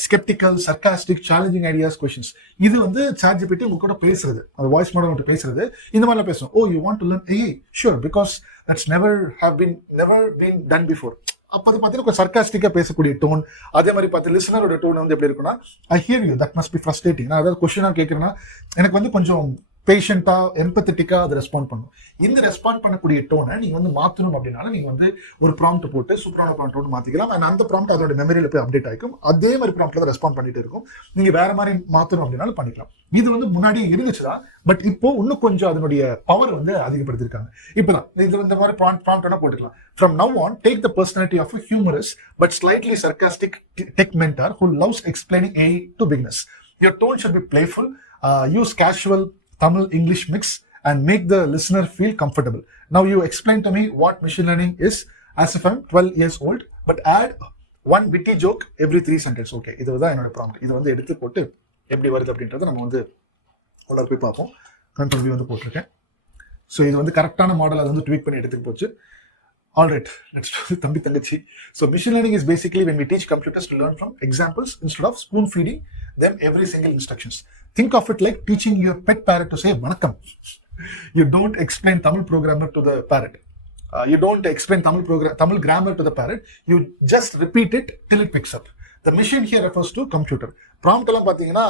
sceptical, sarcastic, challenging ideas, questions. இது வந்து ChatGPT உங்க கூட பேசுறது, அந்த வாய்ஸ் மாடல் மட்டும் பேசுறது இந்த மாதிரிலாம் பேசும். Oh you want to learn AI, sure, because that's never been done before. அப்போ அது பார்த்தீங்கன்னா கொஞ்சம் சர்காஸ்டிக்கா பேசக்கூடிய டோன். அதே மாதிரி பார்த்து லிசனரோட டோன் வந்து எப்படி இருக்குன்னா, I hear you, that must be frustrating. நான் அதாவது கொஸ்டினா கேட்கறேன்னா எனக்கு வந்து கொஞ்சம் பேஷண்டா எம்பத்தட்டிக்கா அதை ரெஸ்பாண்ட் பண்ணும். இந்த ரெஸ்பாண்ட் பண்ணக்கூடிய டோனை நீங்க வந்து மாத்தணும் அப்படின்னால நீங்க வந்து ஒரு ப்ராம்ப்ட் போட்டு சூப்பரான ப்ராம்ப்ட் மாத்திக்கலாம். அண்ட் அந்த ப்ராம்ப்ட் அதோட மெமரியில போய் அப்டேட் ஆகிக்கும். அதே மாதிரி ப்ராம்ப்ட்ல தான் ரெஸ்பாண்ட் பண்ணிட்டு இருக்கும். நீங்க வேற மாதிரி மாத்தணும் அப்படின்னாலும் பண்ணிக்கலாம். இது வந்து முன்னாடி இருந்துச்சுதான், பட் இப்போ இன்னும் கொஞ்சம் அதனுடைய பவர் வந்து அதிகப்படுத்திருக்காங்க. இப்பதான் இது இந்த மாதிரி ப்ராம்ப்ட் போட்டுக்கலாம். From now on, take the personality of a humorous but slightly sarcastic tech mentor who loves explaining AI to beginners. Your tone should be playful. Use casual Tamil English mix and make the listener feel comfortable. Now you explain to me what machine learning is as if I'm 12 years old, but add one witty joke every 3 sentences. Okay, இதுதான் என்னோட prompt. இது வந்து எடுத்து போட்டு எப்படி வருது அப்படின்றத நம்ம வந்து உள்ள போய் பார்ப்போம். கண்ட்ரோல் V வந்து போட்டிருக்கேன். ஸோ இது வந்து கரெக்டான மாடல் அதை வந்து ட்வீட் பண்ணி எடுத்துட்டு போச்சு. Alright, next தம்பி தங்கச்சி. So machine learning is basically when we teach computers to learn from examples instead of spoon feeding them every single instructions. Think of it like teaching your pet parrot to say vanakkam. You don't explain Tamil programmer to the parrot. You don't explain Tamil grammar to the parrot. You just repeat it till it picks up. The machine here refers to computer. Prompt எல்லாம் பார்த்தீங்கன்னா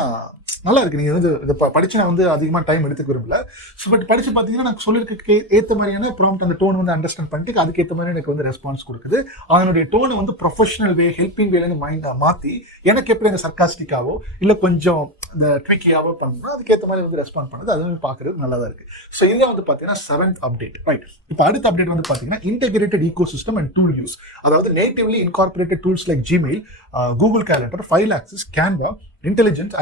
நல்லா இருக்கு. நீங்க வந்து இதை படிச்சு நான் வந்து அதிகமாக டைம் எடுத்துக்க விரும்பல. ஸோ பட் படிச்சு பார்த்தீங்கன்னா நான் சொல்லியிருக்க ஏற்ற மாதிரியான ப்ராம்ப்ட் அந்த டோன் வந்து அண்டர்ஸ்டாண்ட் பண்ணிட்டு அதுக்கேற்ற மாதிரி எனக்கு வந்து ரெஸ்பான்ஸ் கொடுக்குது. அதனுடைய டோனை வந்து ப்ரொஃபஷனல் வே, ஹெல்பிங் வேலைன்னு மைண்டாக மாற்றி எனக்கு எப்படி அந்த சர்க்காஸ்டிக்காவோ இல்லை கொஞ்சம் இந்த ட்விக்கியாவோ பண்ணணும்னா அதுக்கேற்ற மாதிரி வந்து ரெஸ்பாண்ட் பண்ணுது. அதுவும் பார்க்கறது நல்லா தான் இருக்கு. ஸோ இதில் வந்து பார்த்தீங்கன்னா 7th அப்டேட். ரைட், இப்போ அடுத்த அப்டேட் வந்து பார்த்தீங்கன்னா integrated ecosystem and tool use. அதாவது natively incorporated tools like Gmail, Google calendar, file access, Canva, intelligent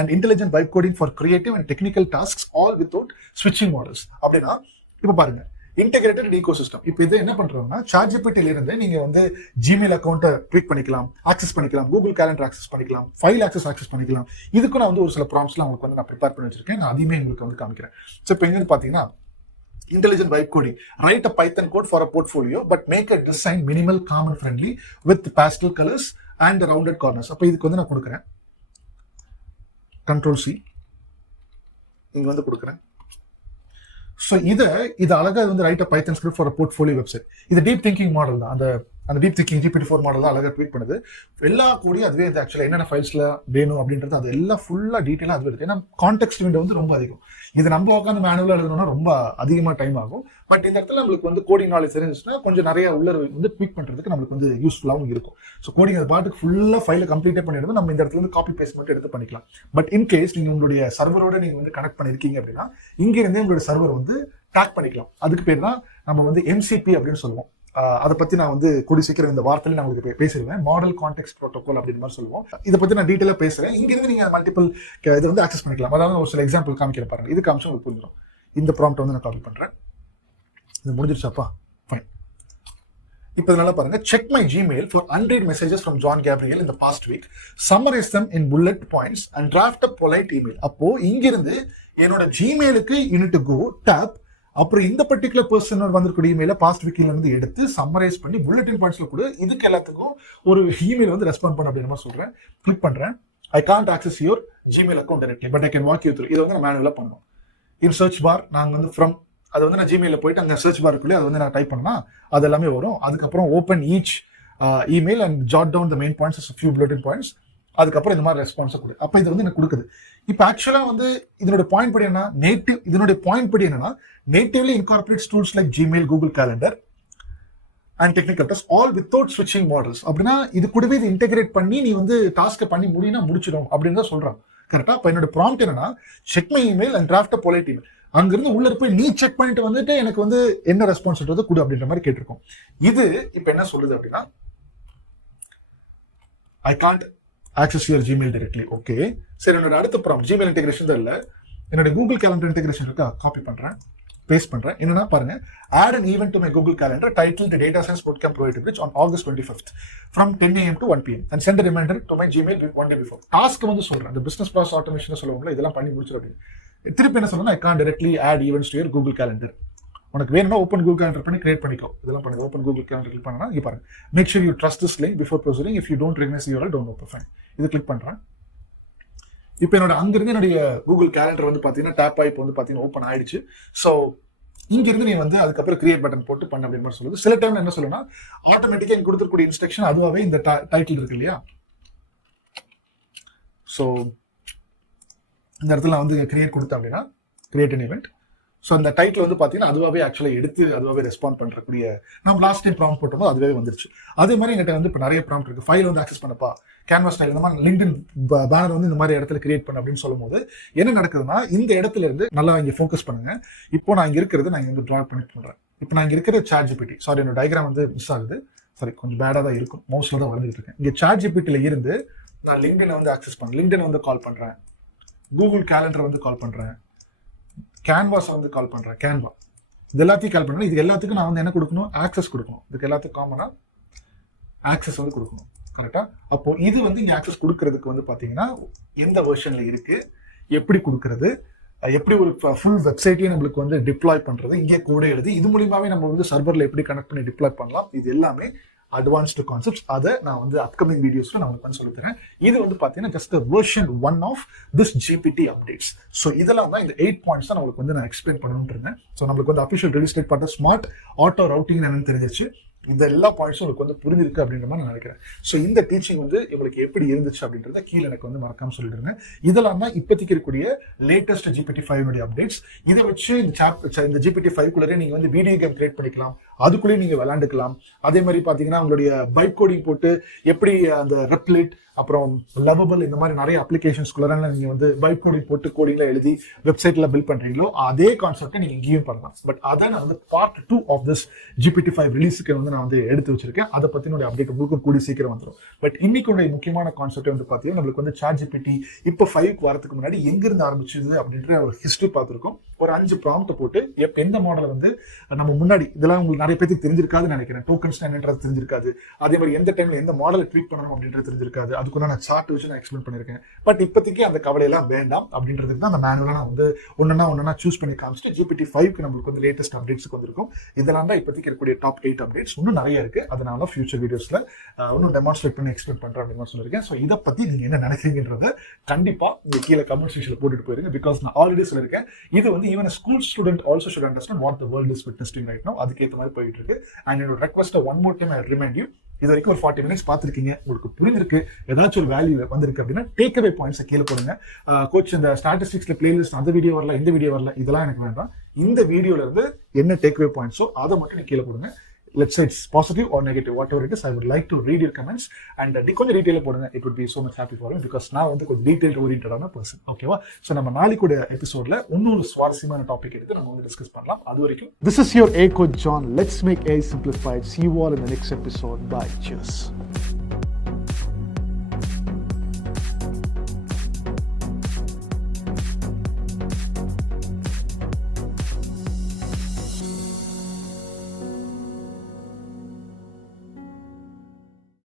vibe coding for creative and technical tasks all without switching models. அப்படின்னா இப்ப பாருங்க, integrated ecosystem. இப்போ இது என்ன பண்றோம்னா ChatGPT ல இருந்து நீங்க வந்து ஜிமெயில் அக்கௌண்ட்டை ட்வீக் பண்ணிக்கலாம், ஆக்சஸ் பண்ணிக்கலாம், கூகுள் கேலண்டர் ஆக்சஸ் பண்ணிக்கலாம், ஃபைல் ஆக்சஸ் பண்ணிக்கலாம். இதுக்கு நான் வந்து ஒரு சில ப்ராம்ப்ட்ஸ்லாம் உங்களுக்கு வந்து நான் ப்ரிப்பேர் பண்ணி வச்சிருக்கேன். நான் அதையுமே உங்களுக்கு வந்து காமிக்கிறேன். ஸோ இப்போ எங்க பாத்தீங்கன்னா intelligent vibe coding, write a Python code for a portfolio but make a design minimal, calm and friendly with pastel colors and rounded corners. அப்ப இதுக்கு வந்து நான் கொடுக்குறேன் Control C, இங்க வந்து கொடுக்குறேன். ஸோ இது அழகா வந்து right a Python script for portfolio website. இது டீப் திங்கிங் மாடல் தான். அந்த டீப் திங்கிங் GPT-4 மாடல் தான் அழகாக ட்வீட் பண்ணுது. எல்லா கூடியும் அதுவே இது ஆக்சுவலாக என்னென்ன ஃபைல்ஸ்ல வேணும் அப்படின்றது அது எல்லாம் ஃபுல்லாக டீட்டெயிலாக அதுவே இருக்கு. ஏன்னா கான்டெக்ஸ்ட் விண்டோ வந்து ரொம்ப அதிகம். இது நம்ம உட்காந்து மேனுவலாக எழுதணும்னா ரொம்ப அதிகமாக டைம் ஆகும். பட் இந்த இடத்துல நம்மளுக்கு வந்து கோடிங் நாலேஜ் தெரிஞ்சுச்சுன்னா கொஞ்சம் நிறைய உள்ள வந்து ட்வீட் பண்ணுறதுக்கு நம்மளுக்கு வந்து யூஸ்ஃபுல்லாகவும் இருக்கும். ஸோ கோடிங் அது பாட்டுக்கு ஃபுல்லாக ஃபைலை கம்ப்ளீட்டே பண்ணிடுறது நம்ம இந்த இடத்துல வந்து காப்பி பேஸ்ட் மட்டும் எடுத்து பண்ணிக்கலாம். பட் இன்கேஸ் நீங்கள் உங்களுடைய சர்வரோட நீங்கள் வந்து கனெக்ட் பண்ணியிருக்கீங்க அப்படின்னா இங்கிருந்தே உங்களுடைய சர்வர் வந்து டாக் பண்ணிக்கலாம். அதுக்கு பேர் தான் நம்ம வந்து MCP அப்படின்னு சொல்லுவோம். அதை பத்தி நான் வந்து கூடி சீக்கிரம் இந்த வார்த்தையில நான் உங்களுக்கு பேசிடுவேன். மாடல் கான்டெக்ஸ்ட் ப்ரோட்டோகால் அப்படின்னு மாதிரி சொல்லுவோம். இதை பத்தி நான் டீட்டெயிலா பேசுறேன். இங்க இருந்து நீங்க மல்டிபிள் இதை வந்து ஆக்சஸ் பண்ணிக்கலாம். அதாவது ஒரு சில எக்ஸாம்பிள் காமிக்கிற பாருங்க. இது காமிச்சு உங்களுக்கு புரிஞ்சிடும். இந்த ப்ராம்ப்ட் வந்து நான் காப்பி பண்றேன். இது முடிஞ்சிருச்சாப்பா? ஃபைன். இப்போ இதனால பாருங்க, check my Gmail for unread messages from John Gabriel in the past week, summarize them in bullet points and draft a polite email. அப்போ இங்கிருந்து என்னோட ஜிமெயிலுக்கு you need to go tap, அப்புறம் இந்த பர்டிகுலர் பர்சன் வந்திருக்கூடிய இமெயில பாஸ்ட் வீக்ல இருந்து எடுத்து summarise பண்ணி bulletin பாயிண்ட்ஸ்ல கூட இதுக்கு எல்லாத்துக்கும் ஒரு இமெயில் வந்து ரெஸ்பாண்ட் பண்ண அப்படின்னு சொல்றேன். கிளிக் பண்றேன். I can't access your Gmail account directly but I can walk you through. இதை வந்து நான் மேனுவலா பண்ணணும். இன் சர்ச் பார் நாங்க வந்து ஃப்ரம் அது வந்து நான் ஜிமெயில போயிட்டு அங்கே சர்ச் பாருக்குள்ளே அது வந்து நான் டைப் பண்ணா அது எல்லாமே வரும். அதுக்கப்புறம் open each email and jot down the main points, few bulletin points. அதுக்கப்புறம் இந்த மாதிரி ரெஸ்பான்ஸை கொடு. அப்போ இது வந்து எனக்கு கொடுக்குது. இப்போ ஆக்சுவலா வந்து இதனுடைய பாயிண்ட் படி என்ன, natively incorporates tools like Gmail, Google calendar and technical task all without ஸ்விட்சிங் மாடல்ஸ். அப்படின்னா இது கூடவே இது இன்டெகிரேட் பண்ணி நீ வந்து டாஸ்க்கை பண்ணி முடிச்சிடும் அப்படின்னு தான் சொல்றான். கரெக்டா? இப்போ என்னோட ப்ராம்ப்ட் என்னன்னா, check my email and draft a polite email. அங்கிருந்து உள்ள போய் நீ செக் பண்ணிட்டு வந்துட்டு எனக்கு வந்து என்ன ரெஸ்பான்ஸ் கொடு அப்படின்ற மாதிரி கேட்டிருக்கோம். இது இப்போ என்ன சொல்லுது அப்படின்னா, I can't access your Gmail directly. Okay, சரி. என்னோட அடுத்த ப்ராம்ப்ட் ஜிமெயில் இன்டெகிரேஷன் தான் இல்லை, என்னோட கூகுள் கேலண்டர் இன்டெகிரேஷன் இருக்கா, காப்பி பண்றேன், பேஸ்ட் பண்றேன். என்னன்னா பாருங்க, add an event to my Google Calendar titled the data science bootcamp provided which on August 25th from 10 AM to 1 PM and send a reminder to my Gmail 1 day before. Task வந்து சொல்றேன், இந்த business process automation சொல்லுவாங்களா, இதெல்லாம் பண்ணி முடிச்சிடும் அப்படின்னு. திருப்பி என்ன சொல்லணும், I can't directly add events to your Google Calendar. உனக்கு வேணும்னா ஓப்பன் கூகுள் கேலண்டர் பண்ணி கிரியேட் பண்ணிக்கோ. இதெல்லாம் பண்ணி ஓப்பன் கூகுள் கேலண்டர் கிளிக் பண்ணா இங்க பாருங்க, make sure you trust this link before proceeding, if you don't recognise URL don't open. Fine, இது கிளிக் பண்றேன். இப்போ என்னோட அங்கிருந்து என்னுடைய கூகுள் கேலண்டர் வந்து பாத்தீங்கன்னா டேப் ஆகி இப்போ வந்து பாத்தீங்கன்னா ஓப்பன் ஆயிடுச்சு. ஸோ இங்கிருந்து நீ வந்து அதுக்கப்புறம் கிரியேட் பட்டன் போட்டு பண்ண அப்படின்னு மாதிரி சொல்லுது. சில டைம் என்ன சொல்லுன்னா, ஆட்டோமேட்டிக்கா இங்க கொடுத்துருக்கூடிய இன்ஸ்ட்ரக்ஷன் அதுவாகவே இந்த டைட்டில் இருக்கு இல்லையா, ஸோ இந்த இடத்துல வந்து கிரியேட் கொடுத்தேன் அப்படின்னா கிரியேட் அன் ஈவெண்ட். ஸோ அந்த டைட்டில் வந்து பார்த்தீங்கன்னா அதுவாகவே ஆக்சுவலாக எடுத்து அதுவாகவே ரெஸ்பாண்ட் பண்ணுறக்கூடிய, நம்ம லாஸ்ட் டைம் ப்ராம்ப்ட் போட்டோமோ அதுவே வந்துருச்சு. அதே மாதிரி எங்கிட்ட வந்து இப்போ நிறைய ப்ராம்ப்ட் இருக்கு. ஃபைல் வந்து ஆக்சஸ் பண்ணப்பா, கேன்வாஸ் ஸ்டைல் இந்த மாதிரி லிங்க்டின் பேனர் வந்து இந்த மாதிரி இடத்துல கிரியேட் பண்ண அப்படின்னு சொல்லும் போது என்ன நடக்குதுன்னா, இந்த இடத்துல இருந்து நல்லா இங்கே ஃபோக்கஸ் பண்ணுங்க. இப்போ நான் இங்கே இருக்கிறது நான் இங்கே வந்து ட்ரா பண்ணி பண்ணுறேன். இப்போ நான் இங்கே இருக்கிற ChatGPT, சாரி என்னோட டயக்ராம் வந்து மிஸ் ஆகுது, சாரி கொஞ்சம் பேடாக தான் இருக்கும், மவுஸ்ல தான் வளர்ந்துட்டு இருக்கேன். இங்கே ChatGPTல இருந்து நான் லிங்க்டினை வந்து ஆக்சஸ் பண்ணேன், லிங்க்டின் வந்து கால் பண்ணுறேன், கூகுள் கேலண்டர் வந்து கால் பண்ணுறேன், கேன்வாஸ் வந்து கால் பண்றேன், கேன்வா இது எல்லாத்தையும் கால் பண்றேன். இது எல்லாத்துக்கும் நான் வந்து என்ன கொடுக்கணும், ஆக்சஸ் கொடுக்கணும். இதுக்கு எல்லாத்துக்கும் காமனா ஆக்சஸ் வந்து கொடுக்கணும். கரெக்டா? அப்போ இது வந்து இங்க ஆக்சஸ் கொடுக்கறதுக்கு வந்து பாத்தீங்கன்னா எந்த வெர்ஷன்ல இருக்கு, எப்படி கொடுக்கறது, எப்படி ஒரு ஃபுல் வெப்சைட்டையும் நம்மளுக்கு வந்து டிப்ளாய் பண்றது, இங்கே கூட எழுதி இது மூலியமாவே நம்ம வந்து சர்வர்ல எப்படி கனெக்ட் பண்ணி டிப்ளாய் பண்ணலாம், இது எல்லாமே அட்வான்ஸ்டு கான்செப்ட்ஸ். அதை நான் வந்து அப்கமிங் வீடியோஸ்ல நான் உங்களுக்கு சொல்லி தரேன். இது வந்து பாத்தீங்கன்னா just version 1 of this GPT updates. So இதெல்லாம் தான் இந்த 8 பாயிண்ட்ஸ் தான் நம்மளுக்கு வந்து நான் எக்ஸ்பிளைன் பண்ணணும்னு இருந்தேன். ஸோ நம்மளுக்கு வந்து அஃபிஷியல் ரிலீஸ் டேட் பார்த்தா ஸ்மார்ட் ஆட்டோ ரவுட்டிங் என்னன்னு தெரிஞ்சிச்சு. இந்த எல்லா பாயிண்ட்ஸும் உங்களுக்கு வந்து புரிஞ்சிருக்கு அப்படின்ற மாதிரி நான் நினைக்கிறேன். ஸோ இந்த டீச்சிங் வந்து உங்களுக்கு எப்படி இருந்துச்சு அப்படின்றத கீழே எனக்கு வந்து மறக்காம சொல்லிடுங்க. இதெல்லாம் தான் இப்போதைக்கு இருக்கக்கூடிய லேட்டஸ்ட் GPT-5 அப்டேட்ஸ். இதை வச்சு இந்த GPT-5 குள்ளே நீங்க வந்து வீடியோ கேம் கிரியேட் பண்ணிக்கலாம், அதுக்குள்ளேயே நீங்க விளையாண்டுக்கலாம். அதே மாதிரி பாத்தீங்கன்னா உங்களுடைய பைப் கோடிங் போட்டு எப்படி அந்த ரெப்லிட் அப்புறம் லவபிள் இந்த மாதிரி நிறைய அப்ளிகேஷன்ஸ்குள்ள நீங்க வந்து பைப் கோடிங் போட்டு கோடிங்ல எழுதி வெப்சைட்ல பில்ட் பண்றீங்களோ அதே கான்செப்டை நீங்க இங்கேயும் பண்ணலாம். பட் அதை நான் வந்து பார்ட் 2 ஆஃப் திஸ் GPT-5 ரிலீஸுக்கு வந்து நான் வந்து எடுத்து வச்சிருக்கேன். அதை பத்தினுடைய அப்டேட் உங்களுக்கு கூடி சீக்கிரம் வந்துடும். பட் இன்னைக்கு முக்கியமான கான்செப்ட் வந்து பாத்தீங்கன்னா நம்மளுக்கு வந்து ChatGPT இப்போ 5 வரதுக்கு முன்னாடி எங்கிருந்து ஆரம்பிச்சது அப்படின்ற ஒரு ஹிஸ்டரி பார்த்திருக்கோம். ஒரு 5 ப்ராம்ப்ட் போட்டு எந்த மாடலை வந்து நம்ம முன்னாடி இதெல்லாம் உங்களுக்கு நிறைய பேருக்கு தெரிஞ்சிருக்காதுன்னு நினைக்கிறேன். டோக்கன்ஸ் என்னன்றது தெரிஞ்சிருக்காது. அதே மாதிரி எந்த டைம்ல எந்த மாடலை ட்வீட் பண்ணணும் அப்படின்றது தெரிஞ்சிருக்காது. அதுக்கு நான் சார்ட் வச்சு நான் எக்ஸ்பிளைன் பண்ணிருக்கேன். பட் இப்போதைக்கு அந்த கவலையெல்லாம் வேண்டாம் அப்படின்றதுக்கு தான் அந்த மேனுவலா நான் வந்து ஒன்னா சூஸ் பண்ணி காமிச்சிட்டு GPT-5க்கு நம்மளுக்கு வந்து லேட்டஸ்ட் அப்டேட்ஸ்க்கு வந்திருக்கும். இதெல்லாம் தான் இப்போதைக்கு இருக்கக்கூடிய டாப் 8 அப்டேட்ஸ். இன்னும் நிறைய இருக்கு. அதனால ஃபியூச்சர் வீடியோஸ்ல இன்னும் டெமான்ஸ்ட்ரேட் பண்ணி எக்ஸ்பிளைன் பண்றேன் அப்படின்னு சொல்லியிருக்கேன். ஸோ இதை பத்தி நீங்க என்ன நினைக்கிறீங்கன்றத கண்டிப்பா நீங்க கீழே கமெண்ட் செக்ஷன்ல போட்டுட்டு போயிருங்க. பிகாஸ் நான் ஆல்ரெடி சொல்லியிருக்கேன், இது வந்து even school student also should understand what the world is witnessing right now. அதுக்கேற்ற மாதிரி போயிட்டு இருக்கு. அண்ட் என்னோட request one more time I remind you, இது வரைக்கும் ஒரு 40 மினிட்ஸ் பார்த்துருக்கீங்க, உங்களுக்கு புரிஞ்சிருக்கு, ஏதாச்சும் ஒரு வேல்யூ வந்திருக்கு அப்படின்னா டேக் அவே பாயிண்ட்ஸை கீழே போடுங்க. கோச் இந்த ஸ்டாட்டிஸ்டிக்ஸ்ல பிளேலிஸ்ட் அந்த வீடியோ வரல, இந்த வீடியோ வரல, இதெல்லாம் எனக்கு வேண்டாம். இந்த வீடியோல இருந்து என்ன டேக் அவே பாயிண்ட்ஸோ அதை மட்டும் நீங்க கீழே போடுங்க. Let's say it's positive or negative, whatever it is, I would like to read your comments and கொஞ்சம் டீடைல் போடுங்க. It would be so much happy for me because நான் வந்து கொஞ்சம் டீடைல் ஓரியன்டான பர்சன். ஓகேவா? ஸோ நம்ம நாளைக்கு எபிசோட்ல இன்னொரு சுவாரஸ்யமான டாபிக் எடுத்து நம்ம வந்து டிஸ்கஸ் பண்ணலாம். அது வரைக்கும் this is your A Coach John. Let's make AI simplified. See you all in the next episode. Bye. Cheers.